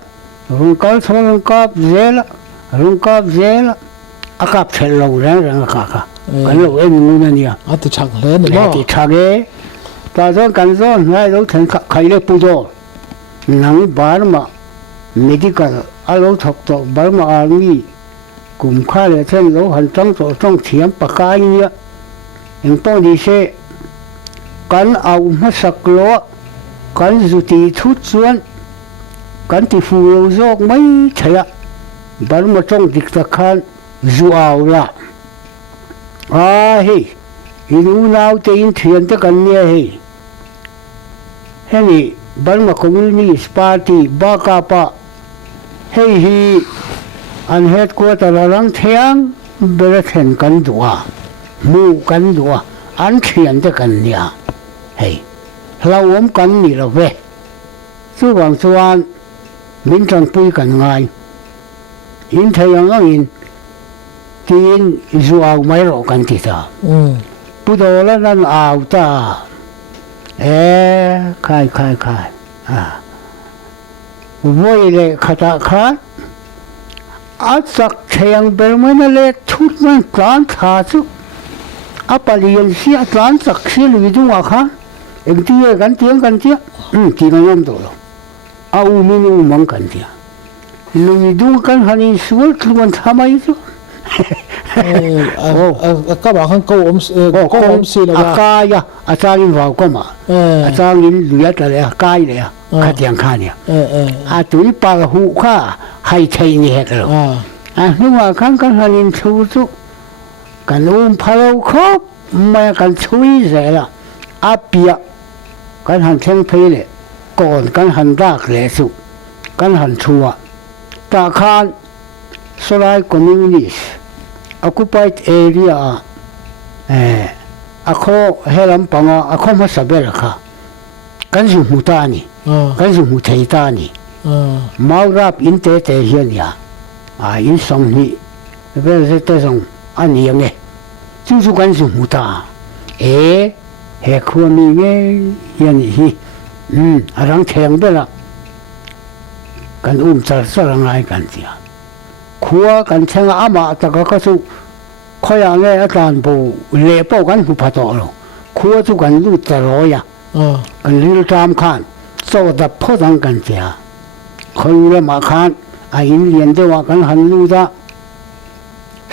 run kal thong kap zela a kap thel lo rang kha kan lo en nu na nia à từ chẳng lên nữa le ti thage ta zo kan zo ngai lo thang khai le pu do nang Burma medical a lo thok to Burma army kum kha le chen lo han chang to chong thiam pa kai nia eng po di se kan au ma sak lo kan zu ti thut chuan kan ti fu lo zok mai thaya Burma chong dik ta khan zuaw la hi inu nau te in thian te kan nia heni Burma Communist Party Bakapa hi an headquarter rang thiang berethen kan dua mu kan dua an thian te kan nia hlawom kan ni lo ve chu wang chuan min tang pui kan ngai in thayang in tin zuaw mai ro kan ti ta pudola nan aw ta khai voi le khata khan achak thayang bermana le thut man tlan tha chu apalian si atlan chak si lui dunga kha engti kan tiang ti ngam do lo au minu mang kan tia lui dung kan hanin sual tluan thamai chu các bạn không câu ôm xì là akaya acharin vào có mà acharin luya ta le akai le kha tiang kha ne tui pa hu kha hai thei ni het lo nhưng mà kan hanin chu chu kan phalo khop ma kan chui ze la apia kan han theng phei le kon kan han rak le su kan han chua ta khan Solai Communist occupied area ako helam panga ako masabel kha kan su mutani kan su mutaitani maurap inte te hian ya in song ni vel te song ani nge chu kan su muta he khoni nge hian hi arang theng bela kan char sarangai kan tia khua kan thenga ama taka ka chu khoya nge atlan bu le po kan hu phato lo khua chu kan lu ta ro ya kan lil tam khan so da phodang kan tia khoi le ma khan in lian de wa kan han lu da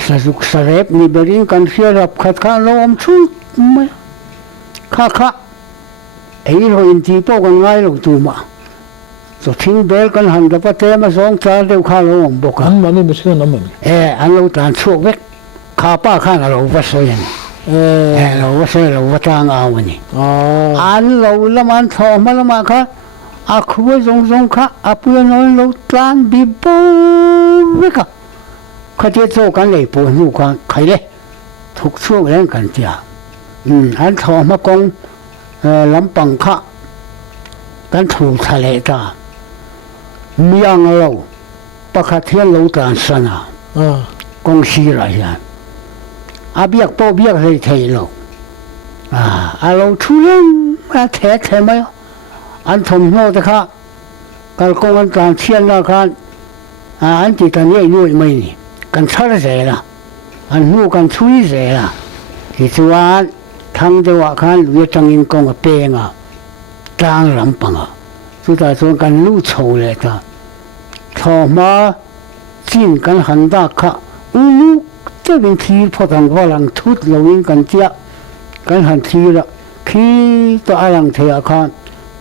sazuk sarep ni berin kan sia rap khat khan lo om chu ma kha ro in ti po kan ngai lo tu ma so thing bel kan han da pa te ma song cha deu kha lo om boka anh mà nên được xem lắm mình an lo tan chuak vek kha pa khan lo va so yan lo va so lo va tang aw ni an lo laman tho ma lama kha a khu zong kha a pu no lo tlan bi bo veka kha te cho kan le po nu kha khai le thuk chuak len kan tia an tho ma kong lam pang kha kan thu tha le ta miang lo pakhat hian lo tan sana kong si ra hian abiak po biak hei thei lo a lo thu len a the mai an thom no ta kha kal kong an tan thian na khan an ti tan ye noi mai ni kan thar ze la an nu kan chui ze la ti chuan thang de wa khan lu changin kong a pe nga tang lam panga chu ta chuan kan lu chho le ta tho ma chin kan han da kha lu te bin thi photang walang thut loin kan tia kan han thi ra khi to ayang thea khan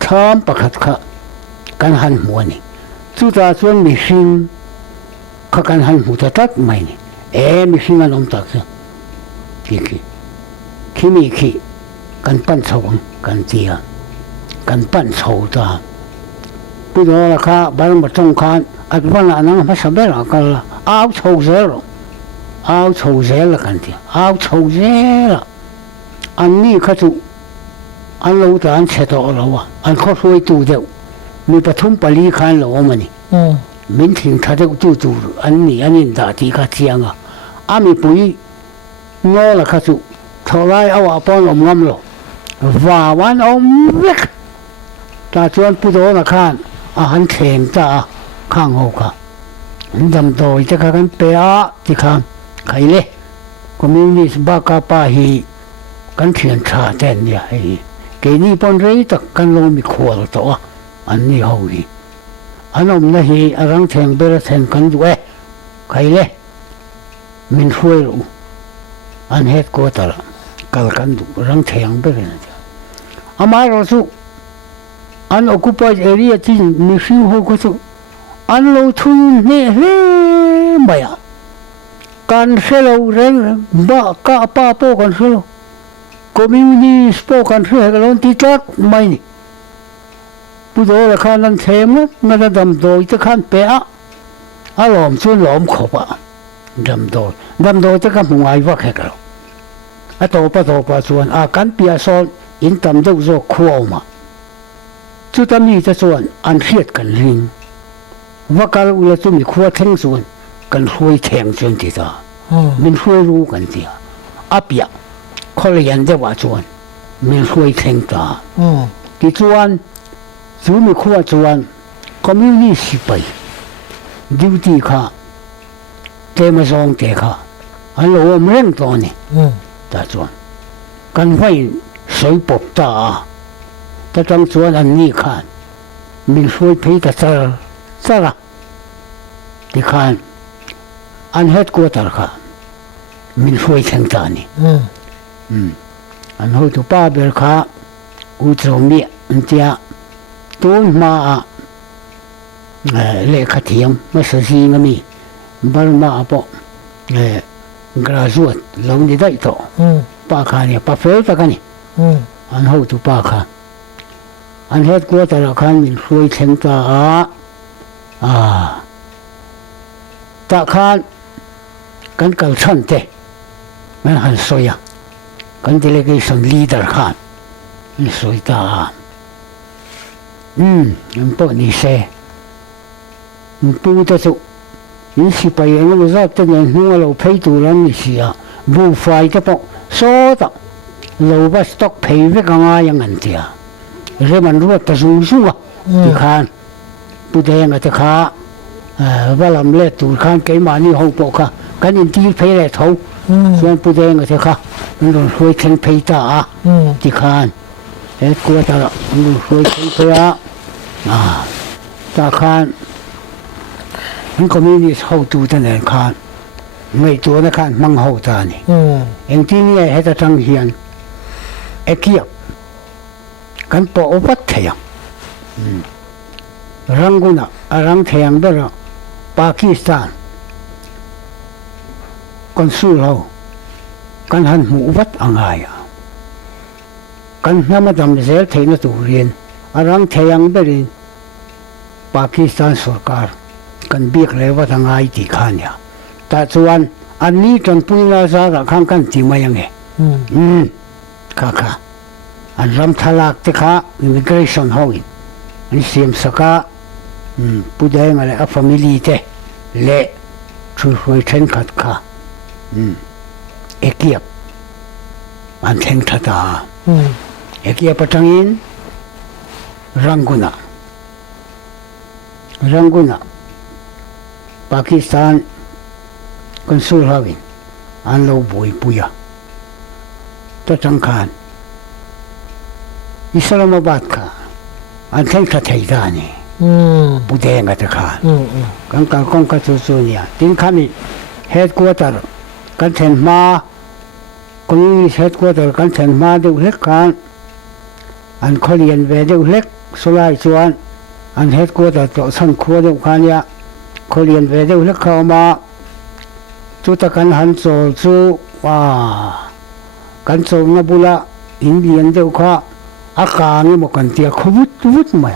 tham pakhat kha kan han muani chu ta chuan mi hring kha kan han mu ta tak mai ni mi hring an om tak khi kan pan chawang kan tia kan pan chaw ta pu do la kha bar ma tong khan at wana nang ma sabela kal aw chaw zero kan tia aw chaw zero an ni kha chu an lo ta an che to lo wa an kho hloi tu deuh mi pathum pali khan lo mani min thing tha deuh tu an ni anin da ti kha chianga ami pui ngo la kha chu tholai awa pon om ngam lo wa wan om vek ta chuan pu do na khan a han theng ta khang ho kha dam doi ta kha kan pe a ti khan khai le communist ba ka pa hi kan thian tha ten ya hi ke ni pon rei tak kan lo mi khol to an ni ho hi anom na hi arang theng ber theng kan du khai le min huai ru an het ko ta kal kan du rang theng ber na amai ro su an occupied area tin mi hring ho ko su an lo thun ne he maya kan selo ren ba ka pa po kan selo community po kan selo kalon titat mai ni pu do la khan nan them na na dam do te khan pe a lom chuan lom kho pa dam do te ka mungai wa khe ka a to pa chuan a kan pia son in tam deuh zo khuaw ma chu tam ni te chuan an hriat kan ring wakal ula chu mi khuwa theng chuan kan huai theng chuan ti ta min huai ru kan tia apia kholian de wa chuan min huai theng ta ti chuan chu mi khuwa chuan community sipai duty kha te ma zong te kha an lo om reng to ni ta chuan kan vai soi pop ta ta tang chuan an ni khan min huai phei ta chara ti khan an headquarter kha min huai theng ta ni an ho tu pa ber kha u chom mi an tia tun ma le kha thiam ma sa si ngami barma po graduate lo ni dai to pa kha ni pa fel ta ka ni an ho tu pa kha an headquarter khan min huai theng ta ta khan kan kal chan te man han soya kan delegation leader khan ni soi ta an po ni se pu ta chu in si pai ang za te ne hu lo phei tu lan ni sia bu fai ta po so ta lo ba stock phei ve ka nga yang an tia re man ru ta zu ti khan pu de nga ta khaว่าลำเล็ดตูดข้างไก่มานี่ห้องปกค่ะกันอินที่เพลย์เขาส่วนผู้แดงก็เถอะค่ะมันโดนช่วยเข่งเพย์ตาที่คานเอ็ดกลัวตาละมันโดนช่วยเข่งเพย์ตาคานมันก็มีนี่เข้าตูตั้งแต่คานไม่ตัวนะคานมังเข้าตานี่เองที่นี่ให้ตาจังเฮียนเอ็กเกียบกันปอวัดเทียงรังกุนะรังเทียงเด้อปากีสถานคนสู้เรากันหันหมู่วัดอ่างไงกันน้ำมันทำเสียเทนตัวเรียนรังเทียงเด้อปากีสถานสุรการกันเบียกเลยว่าทางไงที่ข้าเนี่ยแต่ส่วนอันนี้จนปุยนาซาตะข้างกันที่มายังไงค่ะอันรำทลากที่ข้าอิมิเกรชั่นห้องอันเสียมสกัดผู้ใดมาเลยฟามิลี่เต้เละช่วยเช่นขัดค่ะเอเกียบอันเช่นทัตตาเอเกียบปัจจัยรังกุนะปากีสถานคนสู้เราอินอันเราบวยปุยตัดจังคานอิสลามบัดค่ะอันเช่นทัตไทยดานี่ผู้แดงก็จะขาดกันการกองกระสุนเนี่ยทิ้งข้ามีเฮดกัวตร์กันเห็นมาคนนี้เฮดกัวตร์กันเห็นมาเด็กเล็กกันอันเขาเรียนเวเด็กเล็กสุไลชวนอันเฮดกัวตร์ต่อสันขัวเด็กกันเนี่ยเขาเรียนเวเด็กเล็กเข้ามาจุดตะกันหันโซซูว่ากันโซนบุระอินเดียนเด็กข้าอาการนี่บอกกันเตียขวุดมา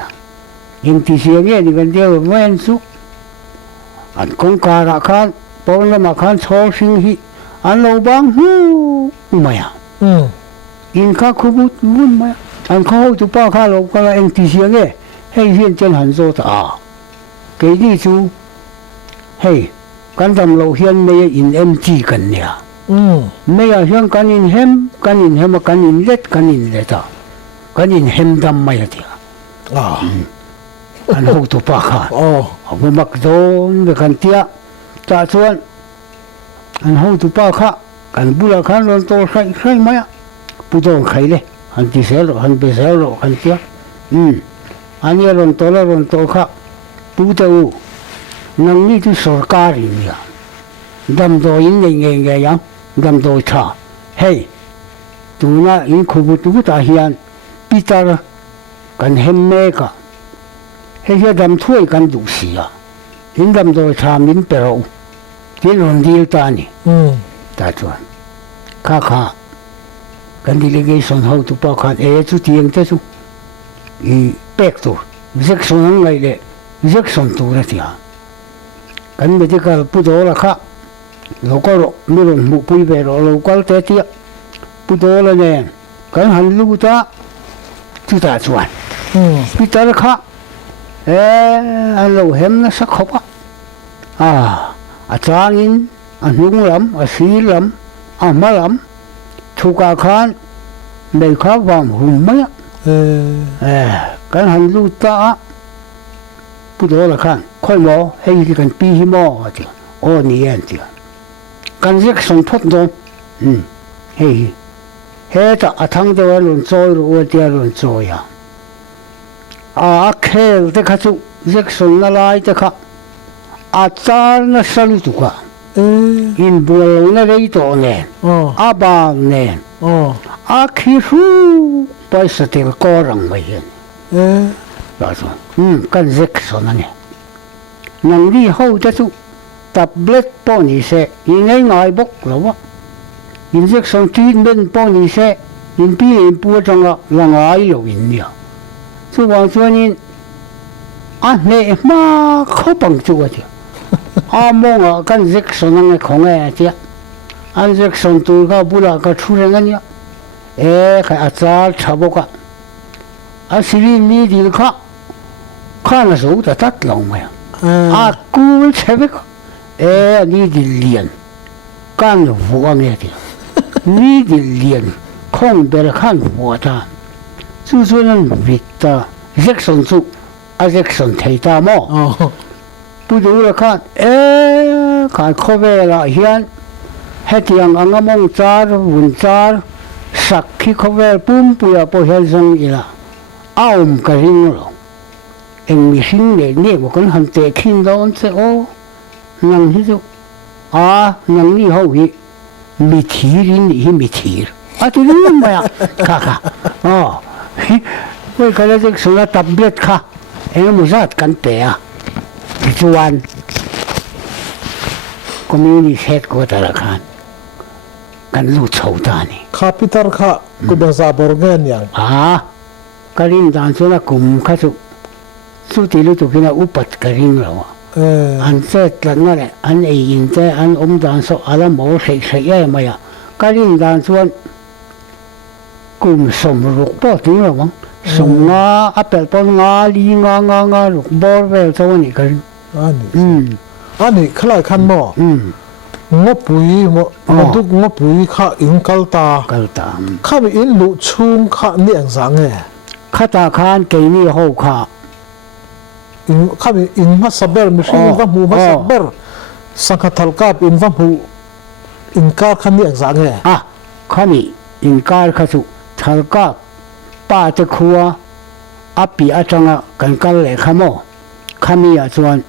ยังที่เสียเงี้ยนี่กันเดียวไม่เห็นสุอันคงการะคันปองละมาคันโชสิงหิอันเราบางหูไม่อินข้าคุบุวุ่นไม่อันเขาจุป้าข้าเราก็เองที่เสียเงี้ยให้เห็นเจนหันโซตาเกี่ยนี่จูเฮ้กันทำเราเห็นไม่อินMGกันเนี่ยไม่อยากเห็นกันอินเฮมกันอินเล็ดกันอินเล็ดกันอินเฮมดำไม่เดียอันหูตุปากค่ะเอาไปมักโดนไปกันเตี้ยจ่าชวนอันหูตุปากค่ะกันบุรุษขันรอนโตใช่ไหมผู้ต้องใครเลยอันที่เสียหรออันไปเสียหรออันเตี้ยอันนี้รอนโตค่ะผู้เจ้านังนี่ที่สุรการเนี่ยดำโดยินเงี้ยยังดำโดชาเฮ้ตัวน่ะอินขบุตุตาเฮียนปีตากันเห็นเมกะเฮียดำถ้วยกันดูเสียอินดำโดชามินเปรู tiến hồn đi ta nè ta chuan khá khá cái delegation hậu tụ bao khát chú tiếng thế chú ý bẹc tụ rất son ngày lệ rất son tụ ra thì à cái bây giờ cái bút đó là khác lâu có rồi mới rồi một bụi về rồi lâu có thế tiệt bút đó là nè cái hành lưu ta chú ta chuan bút đó là khác anh lâu hem nó sắc khóc trang in nung lắm xí lắm má lắm thu cả khan đầy khá vàng hùng mấy cái hành lưu ta bút đó là khan khói mỏ hay cái cần pi hi mỏ chứ ô niên chứ cần rất sống thoát đó hay hết à thằng đó luôn trôi rồi dia luôn trôi khéo thế khá chú rất sống nó lại thế khá char nó sanh tu cả in bùa nó đây tổ nè ba nè khi hu bây giờ thì có răng vậy đó rồi cái rất sống này năng đi hậu cho chú tablet po ni se in ngay bốc rồi in rất sống treatment po ni se in pi in bùa trong là ngay rồi in nhiều chú hoàng cho nên nè mà không bằng chú chứ mong cái rất sống này không nghe chứ anh rất sống tôi cái bùa cái chú này nhá cái char chả bốc xử lý đi đi khá là số đã tắt lòng mày cú chế biết đi đi liền can vụ nghe thì đi đi liền không bị khăn vụ ta chú chú nên việc ta rất sống chú rất sống thấy ta mà bữa đó là khăn cái khó về là hiện hết tiếng anh mong char vun char sắc khi khó về bún bùa bùa hiện giống như là cái hình rồi em mi sinh để nè một con hành tệ kinh đó sẽ năng hết rồi năng đi hậu hi mi thirin hi mi thir thì đúng mà kha với cái này số là tập biết kha em muốn ra căn tệ chuan community head của ta là khan kan lu chou ta ni capital kha ku ba za bor ngen yang cái rin dan số là cùng khá số số tỷ lệ tụi kia upat cái rin rồi anh sẽ là nó này anh ấy in thế anh dan số anh mỏ sấy mà ya cái rin dan số cùng sống rục bao tiếng rồi mà sống apple pon li nga rục bao về cho anh cái anh khai khăn mỏ ngõ bụi ngõ đục ngõ bụi khá in kalta khá bị in lụ chung khá niệm dạng nghe khá ta khan cái này hậu khá khá bị in mắt saber mình in văn hù mắt saber sang khát thal cáp in văn hù in car khá niệm dạng nghe khá bị in car khá su thal cáp ba te khua api achanga kan kal le khamo khami a chuan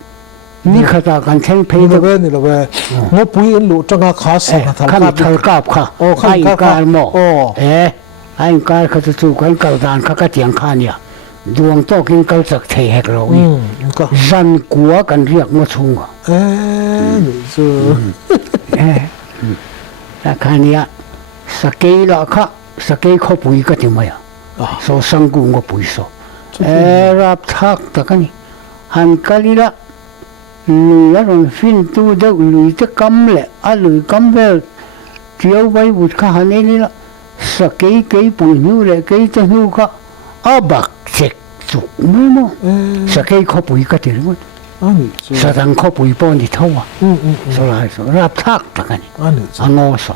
ni khata kan theng phei ni lo ve ngõ bụi in lụ trong khá sang thal cáp khá ai car mo anh cái khá chú cái cầu đàn khá tiếng khan ya duong to kinh cầu chắc thấy hết rồi dân của cần riêng nó chung là khan ya sake là sake khó bùi cái gì mà so sang cùng có bùi so rap thắc ta cái này han cái là lùi rồi phim tu đâu lùi tới cắm lệ lùi cắm về chiếu bay vụt khá hắn ấy là sa cái bùi nhiêu lệ cái chân nhiêu khá bạc chết chụp mới mà sa cái khó bùi cái gì luôn sa thằng khó bùi bao nhiêu thâu sau lại sau rap thắc ta cái này ngô sao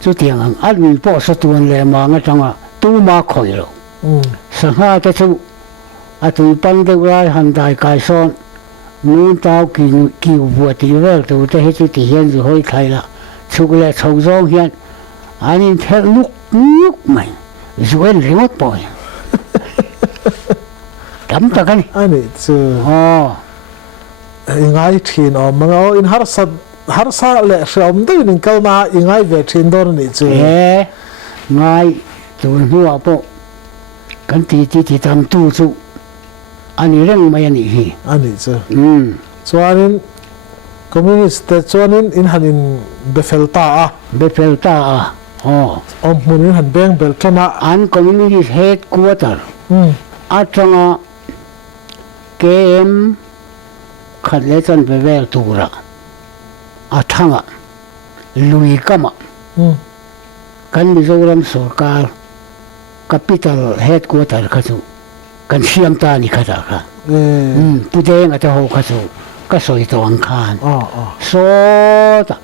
chú tiếng anh lùi bao sa tuần lệ mà ngay trong tu ma khởi rồi sa ha cái chú tụi ban đầu ra hành đại cải son muốn tao kiều vua thì về tụi ta hết thì hiện rồi hơi thay là chụp lại sầu gió hiện anh theo lúc mày rồi lấy mất bồi đắm ta cái anh chứ ngay thiên mà ngao in har sa lệ sớm tới mình câu na ngay về thiên đó này chứ ngay tụi nó bộ cái thì thằng tu chú anh ấy răng mày anh ấy chứ chuanin communist te chuanin in hanin befelta a befelta a munin han beng beltana an community headquarter atanga KM khadletan bevel tura athanga lui kama kan Mizoram sarkar capital headquarter khachu kan siam ta ni khata kha pudeng ata ho khachu ka soi to ang khan so ta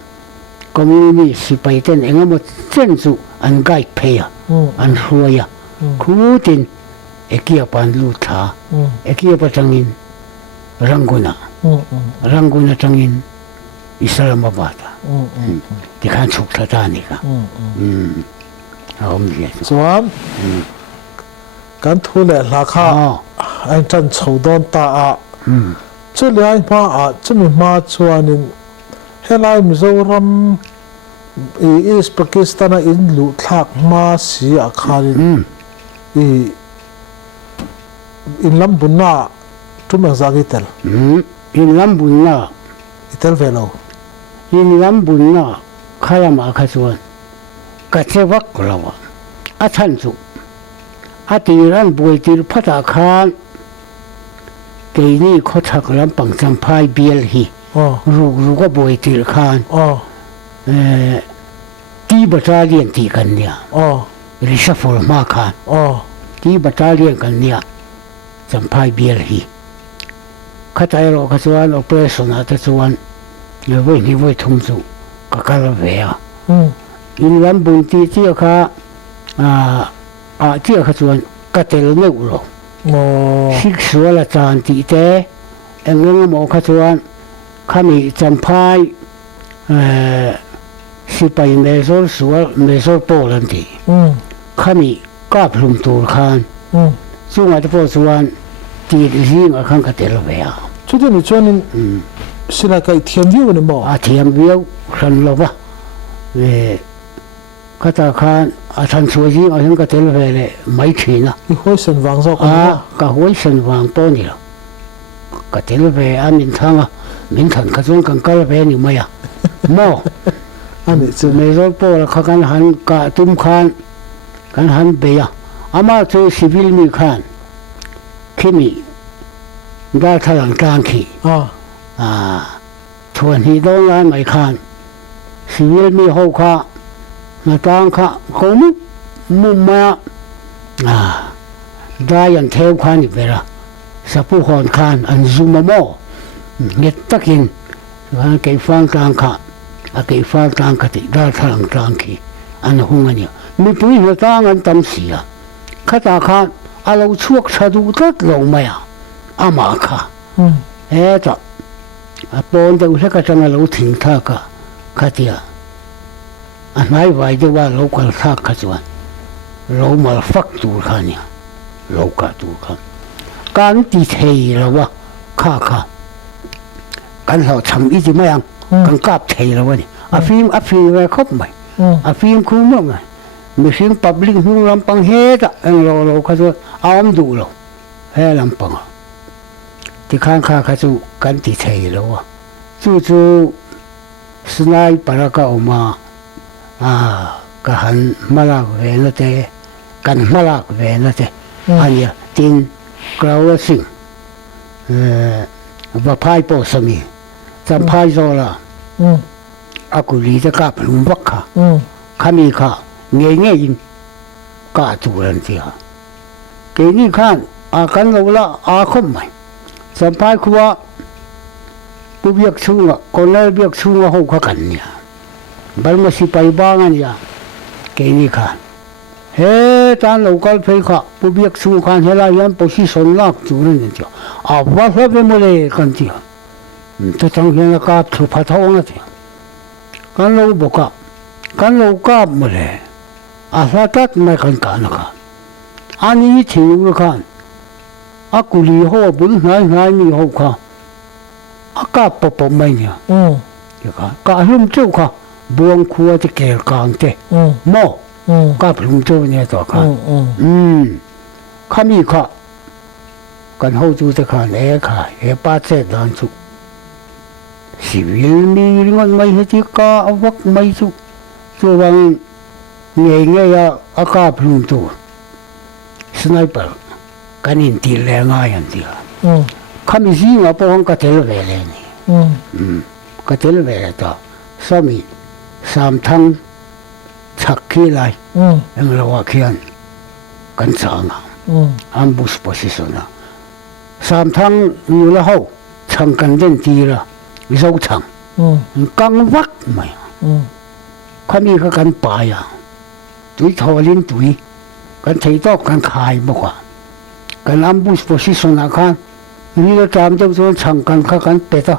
community sipaiten engamo chenchu an gai pheya an hruaya khutin ekia pan lu tha ekia patangin ranguna tangin Islamabad ti khan chuk thata ni ka om ye chuan kan thu le hla kha an chan chodon ta a chu lai ma a chumi ma chuanin helai Mizoram East Pakistan in lu thlak ma si a kharin in lambuna tuma zagitel in lambuna itel velo in lambuna khalama khachuan ka chewak lawa a than chu a tiran boitir phata khan keini khothak lam pangcham phai bial hi ru ko boitir khan ti battalion ti kan nia reshuffle ma khan ti battalion kan nia champhai bial hi khatai ro khachuan operation ata chuan lewoi ni voi thum chu ka kal ve a in lam bun ti chi kha chi kha chuan ka tel me u lo sik suala chan ti te engeng mo kha chuan khami champhai sipai mesor sual mesor polan ti khami ka phlum tur khan chunga te po chuan ti ring a khan ka tel ve a chuti ni chuanin sila kai thiam viu ni mo a thiam viu ran lo ba ve kata khan a than chu ji a hin ka tel ve le mai thina i hoi sen wang zo ka hoi sen wang to ni ka tel ve a min thanga min than ka chung kan kal ve ni maya mo ani chu me ro po la kha kan han ka tum khan kan han be ya ama chu civil mi khan kimi da thalang tang khi thuần hi đâu ngay mày khan sĩ viên mi hậu kha mà tang kha không mum ma da yan theo khan ni vera sapu hon khan an zuma mo nget takin cái phang tang kha cái phang tang kha ti da thalang tang khi an hung ani mi pui ho tang an tam sia khata khan alo chuak thadu tat lo maya ama kha ta pon te usaka changa lo thing tha ka khatia anai vai de wa lo kal tha kha chuan lo mal fak tur khania lo ka tur khan kan ti thei lo wa kha kan ho cham i ji mayang kan kap thei lo wa ni a phim ve khop mai a phim khu mo ngai mi sing public hu lam pang he ta ang lo kha chu am du lo he lam pang ti khan kha chu kan ti thei lo wa chu snai paraka oma ka han malak ve na te kan malak ve na te ania tin krawa sing va phai po sami cham phai zo la akuli te ka plum vakha khami kha nge in ka tu ran ti ha ke ni khan a kan lo la a khom mai cham phai khuwa pu biak chunga corner biak chunga ho kha kan nia balma si pai bangan ya ke ni khan he tan local phei kha pu biak chu khan hela yan position lak chu ren ti a wa hla be mo le kan ti ta chang hian ka thu pha thau na ti kan lo boka kan lo ka mo le a hla tat mai kan ka na ka ani thiu khan akuli ho bul nai ni ho kha aka popo mai nya ka hlum chu kha buông khua te ker kang te mo ka hlum chu ne to kha khami kha kan ho chu te kha le kha he pa che dan chu civil mi ringon mai heti ka awak mai chu chuwang nge ya aka plum tu sniper kanin ti le nga yan ti khami ji nga pawang ka tel ve le ni ka tel ve ta sami sam thang chak khi lai ang lawa khian kan changa ambush position na sam thang nu la ho chang kan den ti la zau chang kang vak mai khami ka kan pa ya tui tholin tui kan thei to kan khai mo kwa kan ambush position na khan ni la tam te zo chang kan kha kan pe ta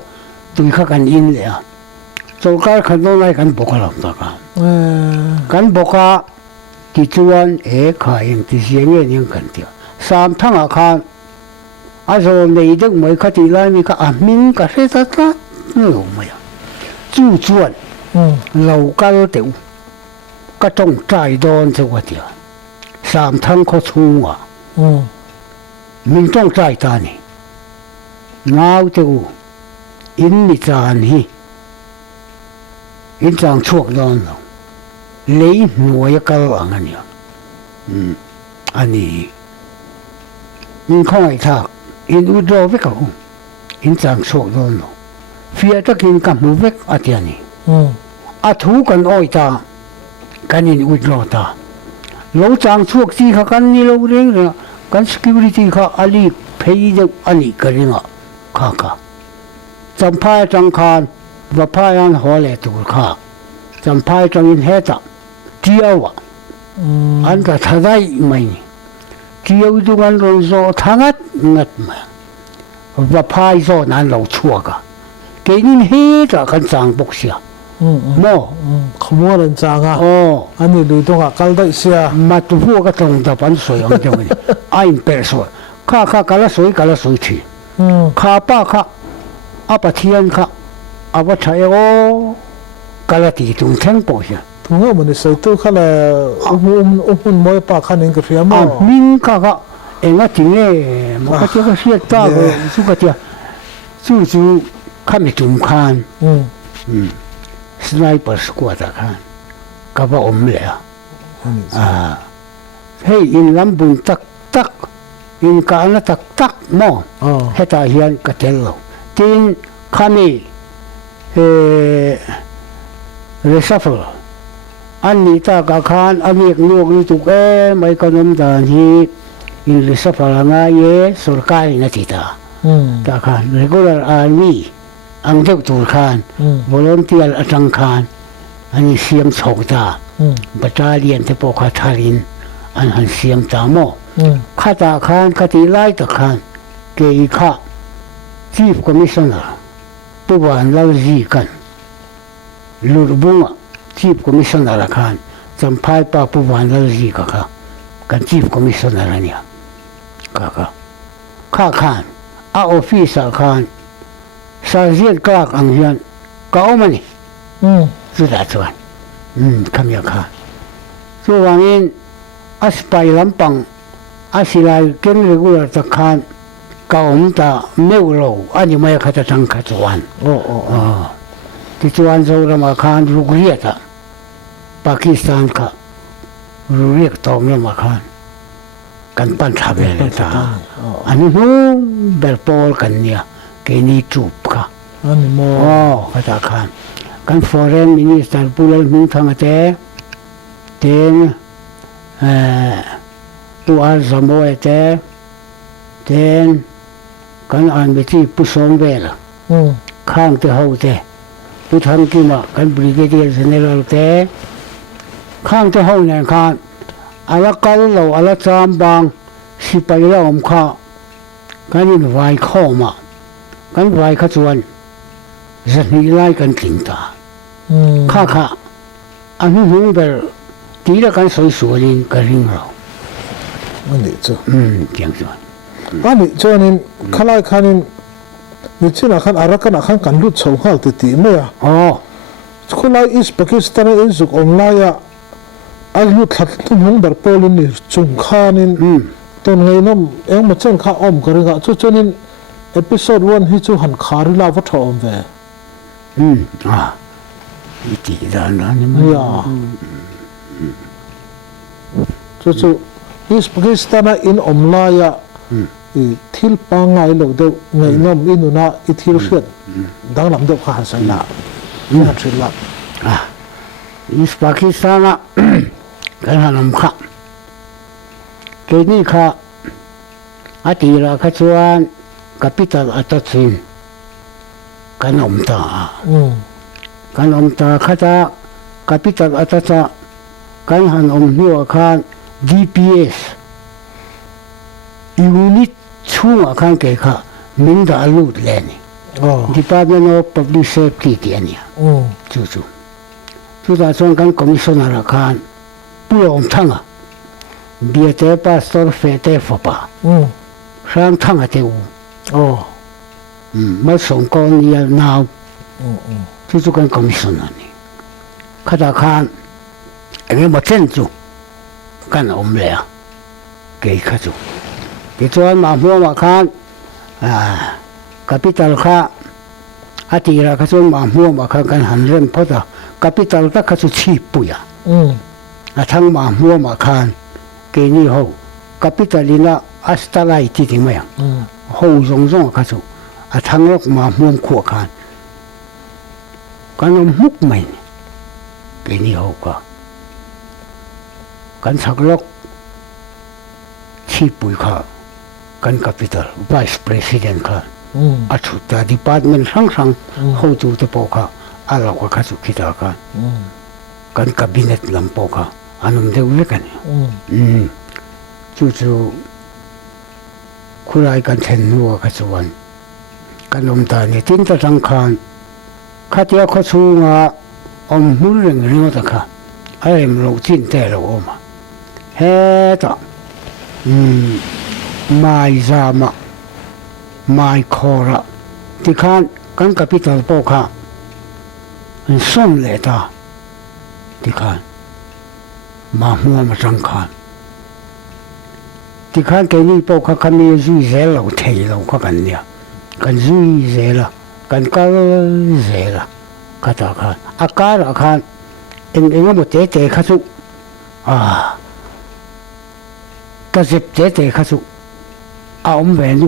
tui kha kan in le a सरकार खंडों में कन बोका लगता कन बोका किचुआन एक खाएं तिसिये नियम करती है शाम थंग आखान आज वो नहीं तक मैं खाती लाई में का अमीन का से तक नो मैं चुआन लोकल तेउ का तों चाय डॉन से वो दिया शाम थंग को छुआ मिन तों चाय तानी नाव तेउ इन निचानी in chang chuak don lo lei nuai kal ang ania ani in khoi tha in u do ve ka in chang chuak don lo fia ta kin ka mu vek atiani a thu kan oi ta kan in u lo ta lo chang chuak chi kha kan ni lo reng ra kan security kha ali phei de ani karinga kha ka champhai chang khan và phai ăn họ lệ tụ khá chăm phai trong in hết à chiêu à anh ta thay đây mày chiêu tu anh rồi do thang ngất mà và phai do nan lâu chua cả cái in hết à kan chang bốc xia mo không mua lần chang à anh đi lùi tung à cal đấy xia mà tu vua cái trong tập anh soi ông trong này anh bẻ soi khá cái là soi thì khá pa khá apa thiên khá apa saya kalau itu tempo ya. Tunggu mana saya tu kalau moi pak kan yang kerja mau. Min kakak enggak tinggal, maka dia siap tahu suka dia. Susu kami tumkan. Sniper squad kan, kapa omlea. Hei in lambung tak in kana tak mo. Heta hian katelo. Tin kami reshuffle anh ni ta cả khan anh việc nuôi như tụi em mấy con em ta thì in reshuffle là ngay ye सरकार này thì ta khan regular army anh theo tụi khan volunteer atang khan anh siam chọc ta battalion te po kha thalin anh siam ta mo khata khan khati lai ta khan ke kha chief commissioner Puan lau gì cần lụt bung à chief commissioner là khan chăm phai pa puan lau gì cả cần chief commissioner là nhỉ cả khan a officer khan sergeant clark ang hian ka omani chu da chuan kam ya kha chu wangin aspai lampang asilai ken regular ta khan kaum ta meulo ani mai khata tang kha chuan ti chuan zo rama khan rugriya ta pakistan kha ruriek tong rama khan kan pan thabe le ta ani hu berpol kan nia ke ni chup kha ani mo khata khan kan foreign minister pulal mung thang ate ten tu al zamo ate ten kan an beti pusong vela khang te ho te pu thang ki ma kan brigadier general te khang te ho ne khan ala kal lo ala cham bang sipai la om kha kan in vai kho ma kan vai kha chuan zani lai kan ting ta kha an hu ber ti la kan soi sualin ka ring ro ani chu tiang chuan ani chuanin khalai khanin ni china khan arakan akhan kan lut chho hal te ti me ya khulai is pakistan in zuk onlaya al lut thlat thum hung bar polin ni chung khanin ton ngai nom eng ma chen kha om karinga chu chunin episode 1 hi chu han khari la wa tho om ve 一地的那你哎呀，就Pakistan in omlaya thil pa ngai lo de ngai nom inuna I thil hriat dang lam de kha san la na thil la East Pakistan kan hanam kha ke ni kha atira kha chuan capital atachin kan omta kan omta kha ta capital atacha kan han omnu khan DPS unit chunga khan ke kha minda lut leni Department of Public Safety tiania chu ta chuan kan commissioner khan pulom thanga biate pastor fete fopa ram thanga te u ma song ko ni now chu kan commissioner ni khada khan enge ma chen chu kan om le ke kha chu ke chuan ma hmo ma khan capital kha atira kha chuan ma hmo ma khan kan han rem phota capital ta kha chu chi puya athang ma hmo ma khan ke ni ho capital ina astalai ti ti maya ho zong zong kha chu athang lok ma hmo khu khan kan muk mai ke ni ho ka kan sak lok chi pui kha kan capital vice president kha achuta department sang ho tu te po kha ala ko kha chu kita kha kan cabinet lam po kha anum de ule kan chu khulai kan then nu kha chuan kan om ta ni tin ta sang khan khatia kho chu nga om hul reng ring ta kha ai lo chin te lo ma he ta mai zama mai khora ti khan kan capital po kha som le ta ti khan ma hmo ma sang khan ti khan ke ni po kha khami zui zel lo thei lo kha kan nia kan zui zela kan kal zela kata khan akara khan engma mo te kha chu ka zep te kha chu om ven du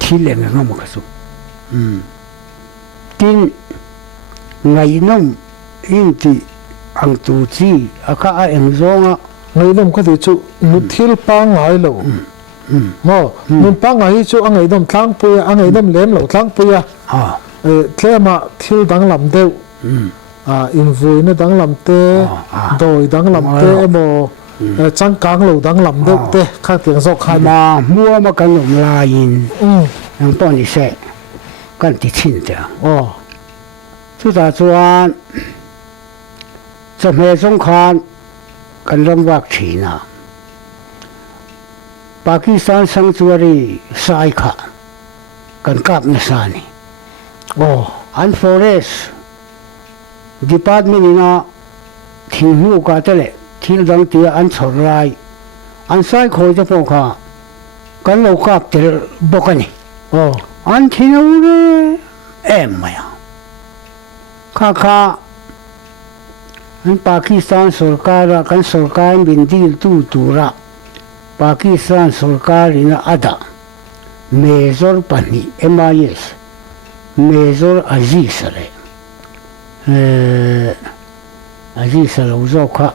thi le ngam mo kha chu tin ngai nom in ti ang tu chi aka a eng zonga ngai nom kha ti chu nu thil pa ngai lo mo nun pa ngai chu angai dom thlang puya angai dom lem lo thlang puya tlema thil dang lam deu invoi na dang lam te doi dang lam te mo chang kang lo dang lam deu te kha tiang zok kha ma mua ma kan nom la in ang pon ni se kan ti chin te chu ta chuan me song khan kan ram wak thina Pakistan sanctuary sai kha kan kap na sani an forest department ina thinghu ka tele thil dang tia an chhor lai an sai khoi te po kha kan lo kap tel bokani an thinu re em maya kha an Pakistan sarkar kan sarkar bin dil tu tura Pakistan sarkar ina ada Major pani MIS Major Aziz re Aziz lo zo kha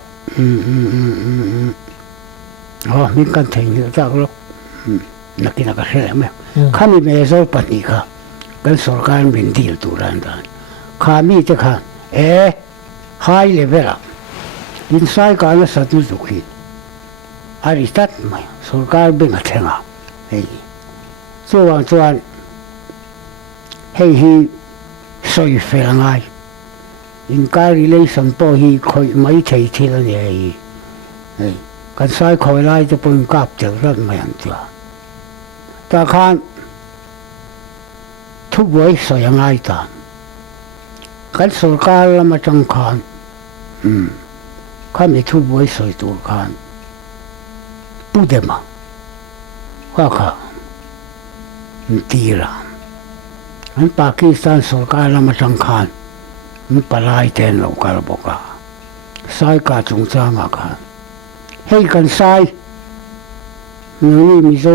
min kan thei ni ta lo nakina ka hre me khami Major pani kha kan sarkar bin dil turan dan khami te kha high level inside ka na satu zuki aristat mai sarkar bin athenga chuan hei hi soi fel ngai in ka relation po hi khoi mai thei thil ani hei kan sai khoi lai te pun kap tel rat mai an tia ta khan thu boi soi ngai ta kan sarkar lama chang khan khami thu boi soi tur khan pudema kha tira an Pakistan sarkar lama tangkhan an palai ten lo kal boka sai ka chung cha nga khan hei kan sai ni mi zo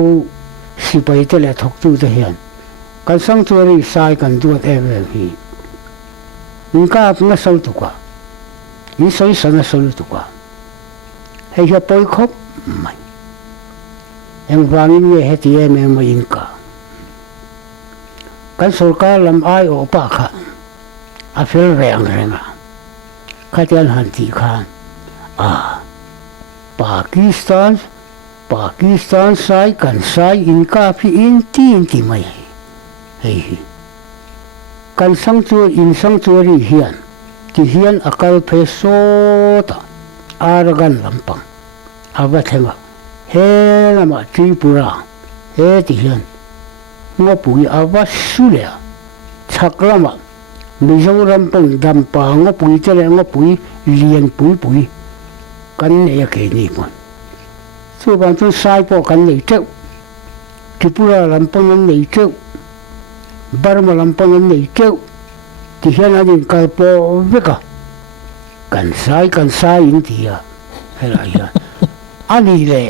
sipai te le thok tu te hian kan sanctuary sai kan duat em hi in ka apna sol tu ka in soi sana sol tu ka hei ha poi khop mai em wangin ye heti em mai in ka kan sarkar lam ai o pa kha a fel reng renga khatian han ti khan Pakistan sai kan sai in ka phi in ti mai hei kan sanctuary hian ti hian akal phe so ta aragan lampang ava thema he lama tripura he ti hian ngo pui ava sulea chaklama mizoram pang dampa ngo pui chale ngo pui lian pui kan ne ke ni pon so ban tu sai po kan nei teu tripura lampang nei teu Burma lampang nei teu ti hian adin kalpo veka kan sai in tia hela ya ani le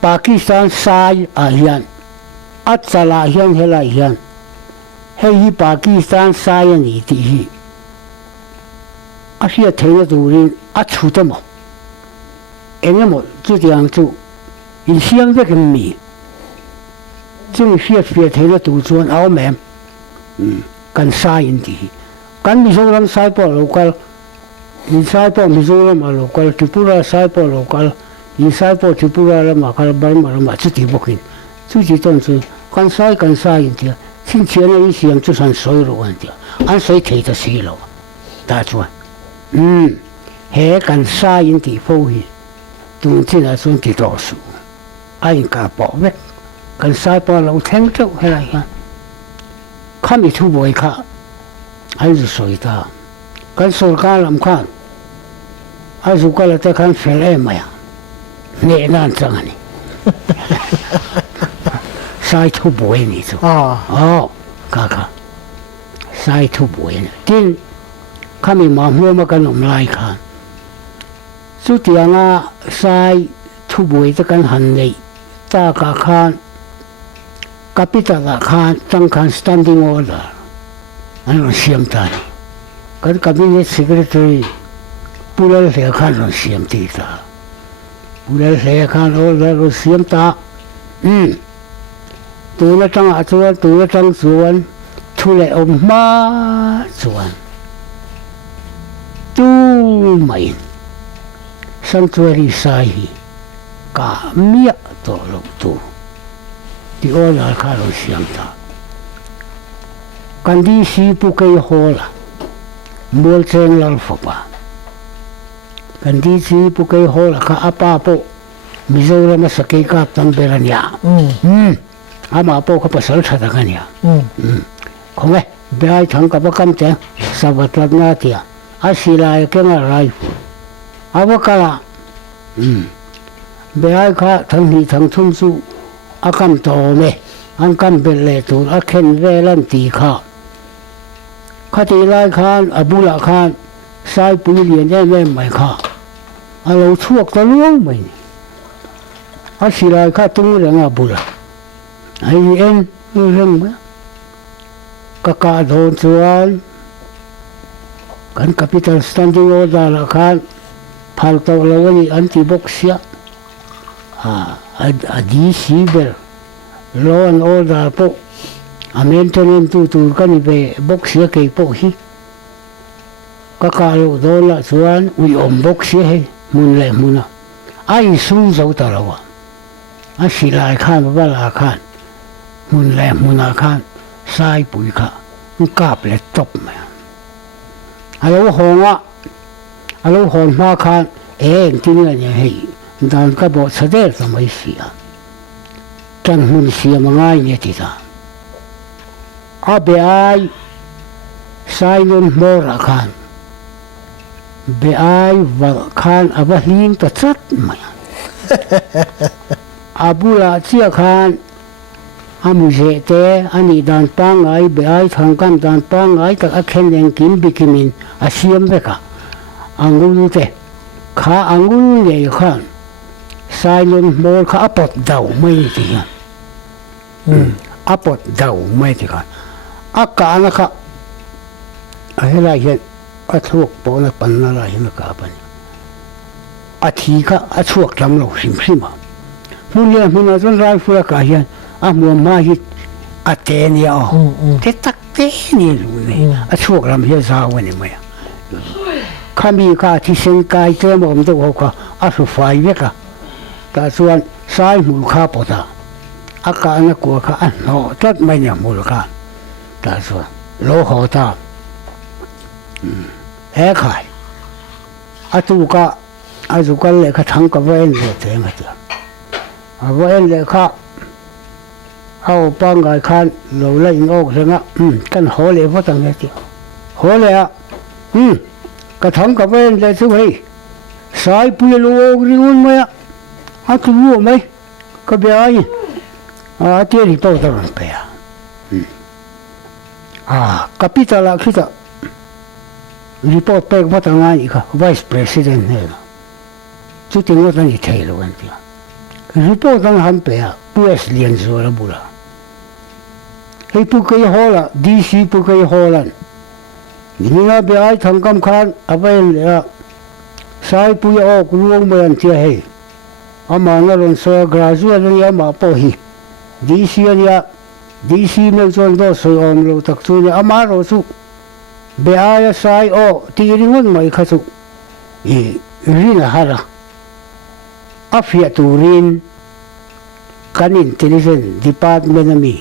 Pakistan sai a hian atsala hian hela hian hei Pakistan sai ani ti hi asia thena turin a chutamo engemo chu tiang chu in siang vek mi chung fiat thena tu chuan aw mem kan sai in ti kan Mizoram sai po local in sai po Mizoram a local Tripura sai po local in sai po Tripura la ma kal Burma la ma chu ti bokin chu ti ton chu kan sai in ti sin chen a siang chu san soi ro an ti an soi thei ta si lo ta chuan he kan sai in ti fo hi tung chin a sun ti to su ai ka po vek kan sai po lo theng chau hela ya khami thu boi kha ai zu soi ta kan sarkar lam khan ai zu kala ta kan fel e maya ne nan chang ani sai thu boi ni chu ka sai thu boi ni tin khami ma hmo kan om lai khan chu tianga sai thu boi ta kan han nei ta ka khan capital khan tang khan standing order ano siam ta kan cabinet secretary pulal se khan ron siam ti ta pulal se khan order ron siam ta tu na tang a chuan thu le om ma chuan tu mai sanctuary sai ka mia to lo tu ti ola kha ro siam ta kan di si pu kai hola mol cheng lal fopa kan di si pu kai hola ka apa po Mizoram sa kai ka tam berania ama po ka pasal thada kania khonge bai thang ka bakam te sabatlat na tia asila ke na rai avakala bai ka thang ni thang thum su akam to me an kam belle tu akhen velan ti kha khati lai khan abula khan sai pui lian em mai kha alo chuak ta luang mai asila kha tung rang abula ai en rang ka don chuan kan capital standing order khan phal to lawani anti boxia a DC bel law and order po a maintenance tu kan be boxia ke po hi ka lo do la chuan ui om boxia he mun le muna ai sun zo ta lawa a silai khan ba la khan mun le muna khan sai pui kha kap le top ma alo hon ma khan tin ne hei dan ka bo sader ta mai sia tan hun sia mangai ne ti ta abe ai sai nun mora khan be ai va khan aba hing ta chat ma abula chia khan amu je te ani dan pang ai be ai thang kam dan pang ai tak a khen eng kim bikimin a siam veka angul te kha angul le khan silent mol kha apot dau mai ti ha apot dau mai ti kha aka na kha a hela hian a thuk po na pan na la hian ka pan a thi kha a chuak lam lo sim sima mun le mun a zon rai fu ka hian a mu ma hi a te ni a te tak te ni lu ne a chuak lam hi za wa ni mai khami ka thi sen kai te mom to ho kha a su fai ve ka ta chuan sai mu kha po ta a ka na ko kha a no tat mai nya mu ka ta chuan lo ho ta e khai a tu ka a zu ka le kha thang ka ven le te ma ta a ven le kha au pang gai khan lo la in ok senga kan ho le pho tang ne ti ho le a ka thang ka ven le chu hei sai pu lo ri un ma a tu lu mai ka be ai a ti ri to ta pe capital a khita report pek pho tang ai ka vice president ne chu ting lo tan i thei lo an ti report ang han pe a ps lian zo la bula ei pu kai hola dc pu kai holan ninga be ai thang kam khan aben le sai pu yo ku luong me an tia hei ama na ron so graduate ya ma po hi dc ya dc me chon do so om lo tak chu ni ama ro chu be ai sai o ti ringon mai kha chu e rin hara afia turin kan intelligence department mi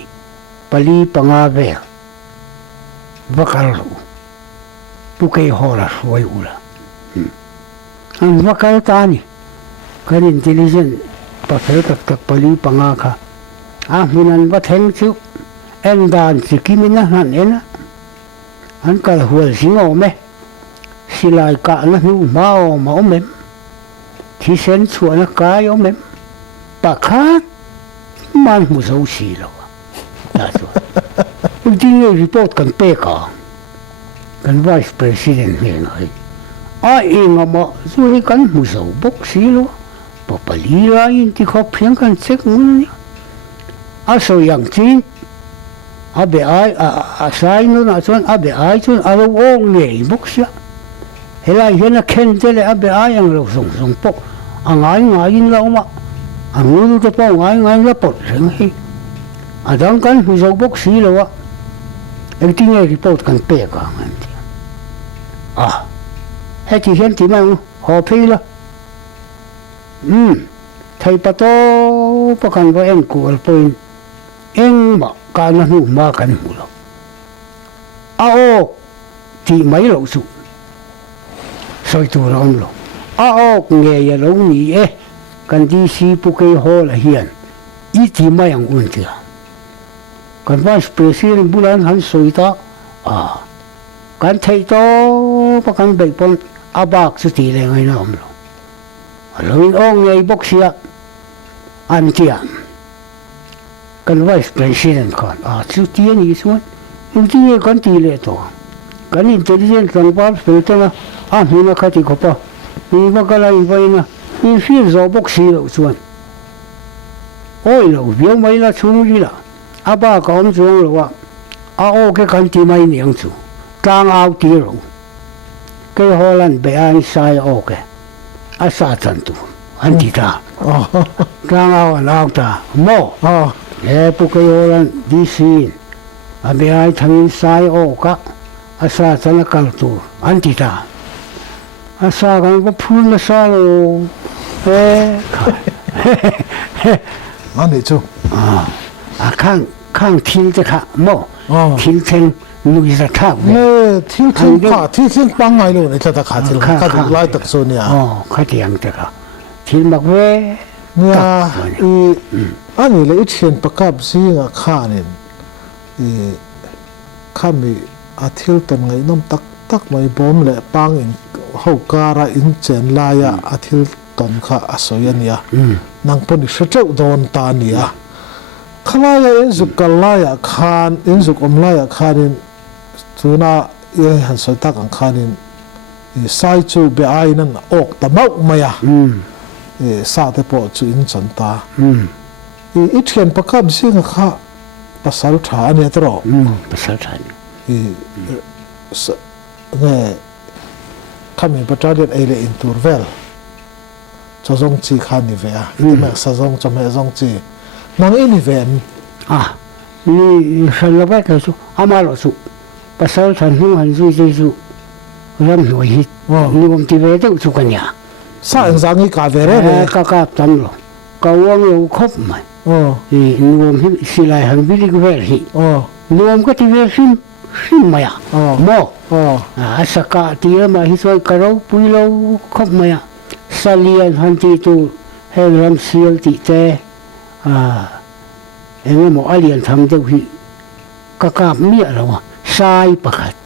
pali pangave bakal pukai hora suai ula ang bakal tani kan intelligence pasal tak pali pangaka minan ba theng chu en dan si kimina han ena an kal hual singo me silai ka na nu mao mao mem thi sen chu na ka yo mem pakhat man mu so si lo ta chu ultimo report kan pe ka kan vice president ne noi a inga ma su hi kan mu so bok si lo papali la in ti khop phiang kan chek mun ni a so yang chin a be ai a sai no na chuan a be ai chuan a lo ong nei bok sia helai hian a khen te le a be ai ang lo song song po a ngai in lo ma a ngu te po ngai la pot reng hi a dang kan hu zo bok si lo a em ti ngai report kan pe ka ngan ti he ti hian ti ma ho phei la thầy pa to pa kan va en ku al point eng ma ka na nu ma kan hu lo o ti mai lo su soi tu rom lo o nge ya lo ni kan di si pu kai ho la hian i ti mai ang un ti kan vice president bulan han soi ta kan thei to pa kan be pon abak su ti le ngai na om lo lo ong ngai bok sia an tia kan vice president kan chu ti ni suan ti ni kan ti le to kan intelligent kan pa filter na hina khati ko pa ni ba kala i vai na ni fil zo bok si lo suan oi lo viau mai la chu ri la aba ka om chu lo wa o ke kan ti mai ni ang chu tang au ti ro ke holan be an sai o ke asa tantu antita tang au lao ta mo pu ke holan di sin a be ai thang sai o ka asa chana kal tu antita asa kan ko phul na sa lo ani chu khang thil te kha mo thil theng nui sa tha ne thil thing pang ai lo ne ta kha thil ka du lai tak so nia kha tiang te kha thil mak ve nia ani le chen pakap si nga kha nin khami a thil ton ngai nom tak mai bom le pang in ho kara in chen la ya a thil ton kha asoya nia nang pon se cheu don ta nia khalaya in zuk kalaya khan in zuk omlaya khanin tuna ye han soita kan khanin sai chu be ai nan ok ta mau maya sa te po chu in chanta i thian pakam singa kha pasal tha ane tro pasal tha nge kami patadian ele in turvel chazong chi khan ni ve a me sa zong chame zong chi nang ini ven ni salaba ka su amalo su pasal than hu han su su ram noi hit ni bom ti ve te su kanya sa ang zangi ka ve re ka tam lo ka wang lo khop mai ni bom hi silai han bi li ve hi ni bom ka ti ve sim maya mo asaka ti ma hi so ka ro pui lo khop maya salian han ti tu hel ram sial ti te em mo alien tham deuh hi ka kap mia lo sai pakhat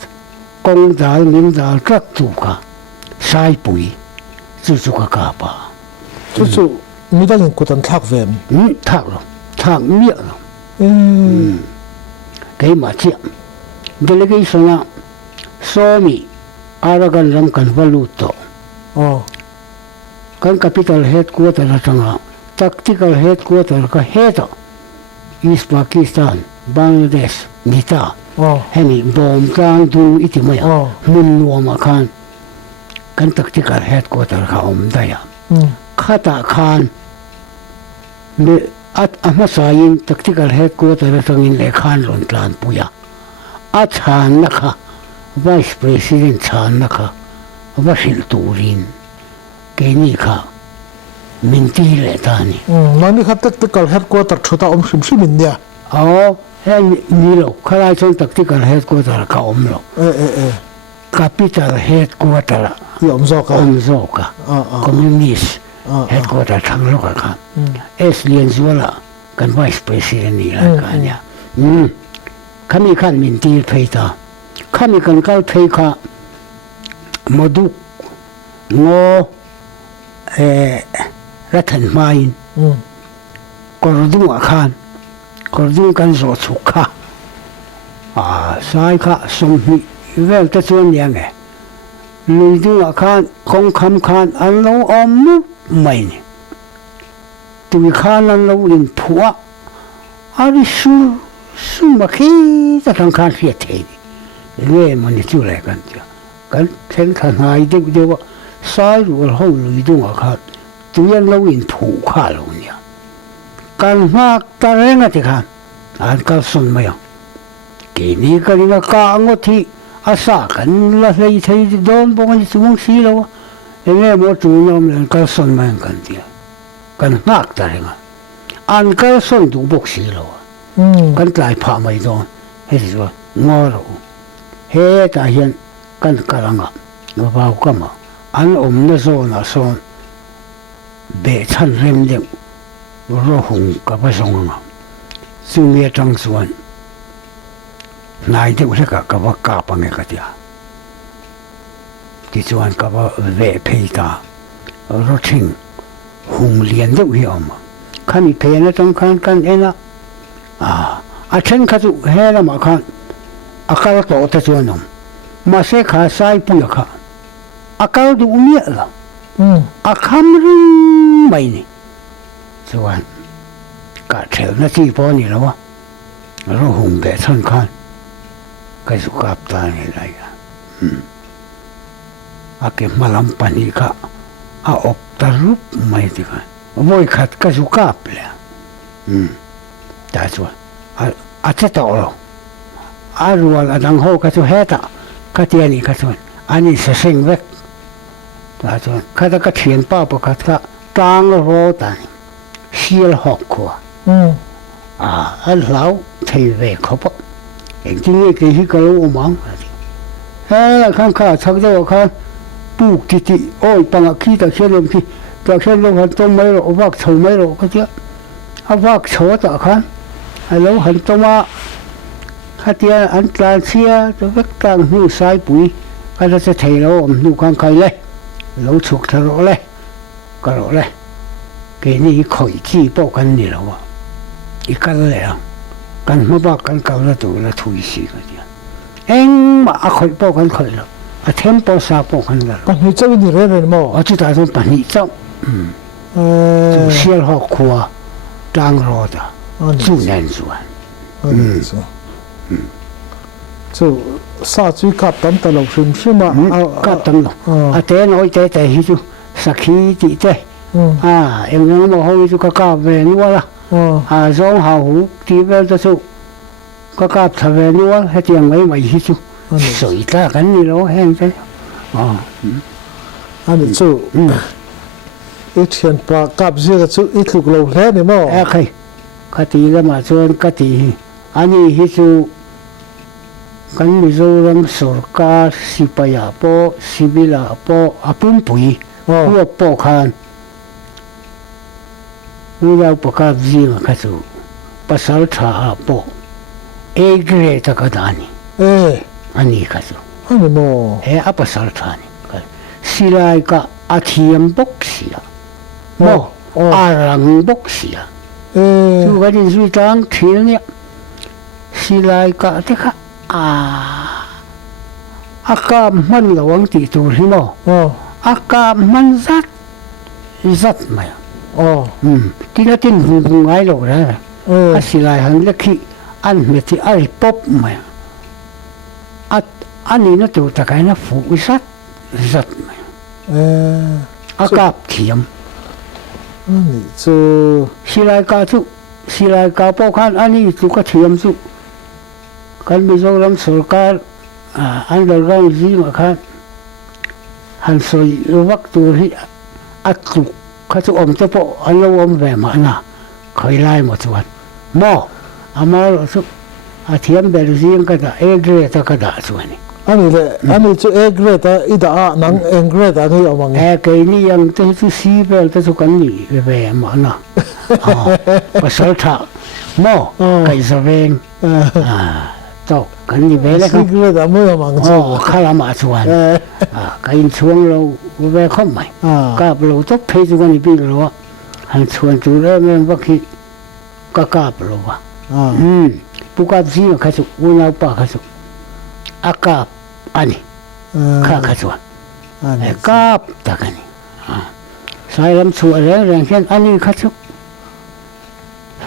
kong dal min dal trak tu ka sai pui chu ka ka pa chu mi dang kutan thak vem thak lo thak mia lo cái mà chuyện delegation na somi aragan ram kan valuto kan capital headquarter na tanga tactical headquarter ka heto East Pakistan Bangladesh nita hemi bom tang du iti maya mun nuama kan tactical headquarter ka daya khata khan ne at amasayin tactical headquarter tangin le khan lon tlan puya chan nakha vice president chan nakha vasil turin ke ni kha minti le tani nani kha tactical headquarter thota sim sim nia he ni lo khala chon tactical headquarter ka lo capital headquarter yom zoka communist headquarter thang lo ka es lien zuala kan vice president ni la ka nya kami kan minti pheita kami kan kal pheika modu ngo ratan main kordu kan zo chukha sai kha som hi vel ta chuan yang e luidu khan kong kham khan an lo om mai ni tu khan an lo in phua ari su ma khi ta thang khan fiat the le mani chu le kan theng than hai de sai ru ho luidu khan tu yan lo in phu kha lo nia kan mak ta renga ti khan an ka son mai ke ni ka ringa ka ngothi asa kan la lei thei don bong ni suang si lo enge mo tu nom len ka son mai kan ti kan mak ta renga an ka son du bok si lo kan tlai pha mai don he zo ngoro he ta hian kan karanga no ba ka ma an na zo na son be chan rem de ro hung ka ba song ma su nge tang suan nai de u ka ba ka pa nge ka tia ti chuan ka ba ve phei ta ro thing hung lian de hi om khani phe na tang khan kan ena a chen kha chu he la ma khan akal to ta chuan om ma se kha sai pu ya kha akal du umia la a kham ring mai ni chuan ka thel na chi po ni lo ro hung be chan khan kai su kap ta ni la ya a ke malam pani ka a op ta rup mai ti ka moi khat ka su kap le ta chuan a che to lo a rual a dang ho ka chu heta ka ti ani ka chuan ani sa sing vek ta chuan kada ka thian pa pa khat ka tang ro ta sial hok ko al lau thei ve khop eng ti nge ke hi ka lo mang ha khang kha chak do khan pu ki ti oi panga khi ta khelom ki ta khelom han tom mai ro wak chho mai ro ka tia a wak chho ta khan alo han toma khatia an tlan sia to vek tang hu sai pui ka ra se thei lo om nu khang khai le lo chuk tha ro le ka ro le ke ni khoi chi po kan ni lo wa ikan le kan maba kan kaula tu la thui si ka dia eng ma a khoi po kan khoi lo a tempo sa po kan la kan hi chau ni re re mo a chu ta son pa ni chau sial ho khua tang ro da chu nen zuan chu sa chui kap tam ta lo shim shima kap tam lo a te noi te te hi chu sakhi ti te em nó mà hồi chú cá về nuôi là giống hào hú tí về cho chú cá thà về nuôi hết tiền mấy mấy hết chú sợi ta cái gì đó hen thế anh chú ít tiền pa cáp gì cái chú ít lục lâu thế này mà cái tí là mà chú cái tí anh ấy hết chú cái mình dùng làm sổ cá sipaya po sibila po apun pui po po khan ulau pakap zinga kasu pasal tha po egre takadani ani kasu ani mo a pasal tha ni silai ka athiam boxia mo arang boxia chu ga din zui tang thil ni silai ka te kha aka man lawang ti tu hi mo aka man zat mai tí nó tin vùng ngay rồi đó à xí lại hàng lắc khi ăn mệt thì ăn bóp mà ăn đi nó tụ ta cái nó phụ sát giật mà à cạp thiểm xí lại cả bóp khăn ăn đi tụ cái thiểm tụ cái bây giờ làm sổ cá ăn được cái gì mà khăn hành soi vắt tụ thì ăn tụเขาจะอมเจ้าพ่ออันละอมแหวมาน่ะเคยไล่หมดส่วนหม้ออามาสุอาเทียมเบลซีนก็ได้เอเกรตก็ได้ส่วนนี้อันนี้เลยอันนี้จะเอเกรตอีดาหนังเอเกรตอันนี้เอามาไงเกนี่ยังจะซีเบลจะสุกันนี่แหวมาน่ะภาษาไทยหม้อไก่สเวงตกกันนี่เบลเลยครับซีเกรตอันนี้เอามาจ้ะข้าละมาส่วนcái chuông lâu về không mày cạp lâu tóc thấy cho con đi bị lâu hàng chuông chú đó mình bắt khi cạp lâu bố cạp gì mà khai chụp u nào pa khai chụp cạp anh khai chụp cạp ta cái này sai lắm chuột rèn khen anh khai chụp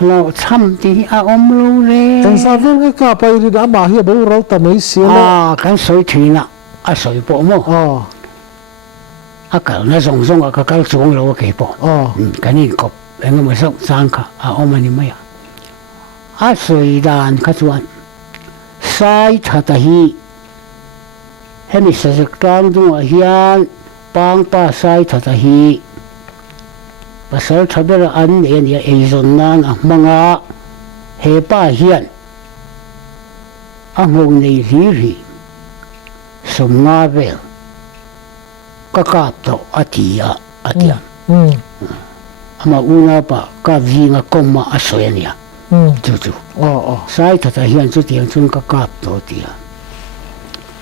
เราทำที่อมรู้เลยแต่ซาเรื่องไอ้ข้าไปที่น้ำมาเฮียบอกเราแต่ไม่เสียแล้วกันสวยทีน่ะสวยปะมั้งก็น่าสงสารก็สงเราโอเคปะกันนี่กบเองก็มาส่งสังค่ะอมันนี่ไม่สวยด้านขจวนสายทัดหีเห็นมิสเซกตามดูเฮียนปังป้าสายทัดหีภาษาทับเรื่องอันนี้เนี่ยไอ้ส่วนนั้นมังอาเฮป้าเฮียนงงในรีสมงาเวลก็กาบโตอาทิยามาอุณาปะก็วิ่งก็มาสวยเนี่ยจู่ๆสายทัดเฮียนจุดเดียวจนก็กาบโตเดีย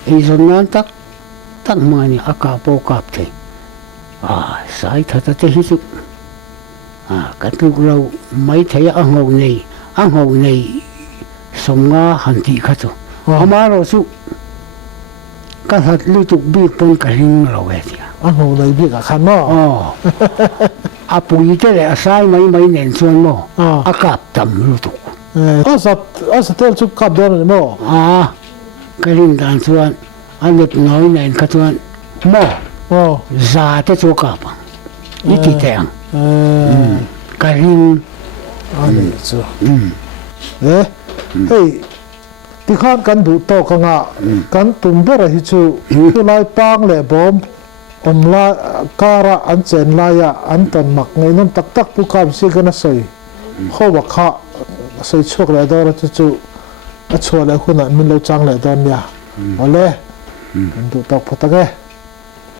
ไอ้ส่วนนั้นตักมาเนี่ยอากาบโปกาบเทสายทัดเฮียจุกันทุกเราไม่ใช่งงในสมงาหันติขัดอามาเราสุก็หัดลุตุกบีปนกระหิงเราเองงงในบีกับขันมั้งปุ๋ยเจริญสายไม่เน้นส่วนมั้งอากาศต่ำลุตุกสัตว์ชุกกับโดนเลยมั้งกระหิงด่านส่วนอันเล็กน้อยเน้นขัดส่วนมั้งซาเตจุกับนี่ติดแทงกระหิงอันนี้จ้ะเฮ้ยที่ข้างกันดูโตกังกันตุ่มเบอร์ฮิจูตัวลายปังเลยบอมลายการะอันเจนลายอันตันหมักไงนั่นตักผู้กำสิกันนะสิเขาบอกข้าสิชกเลยตอนจู่ๆชัวร์เลยคุณน่ะมันเราจังเลยตอนเนี้ยเอาเลยกันดูตกพอตะแก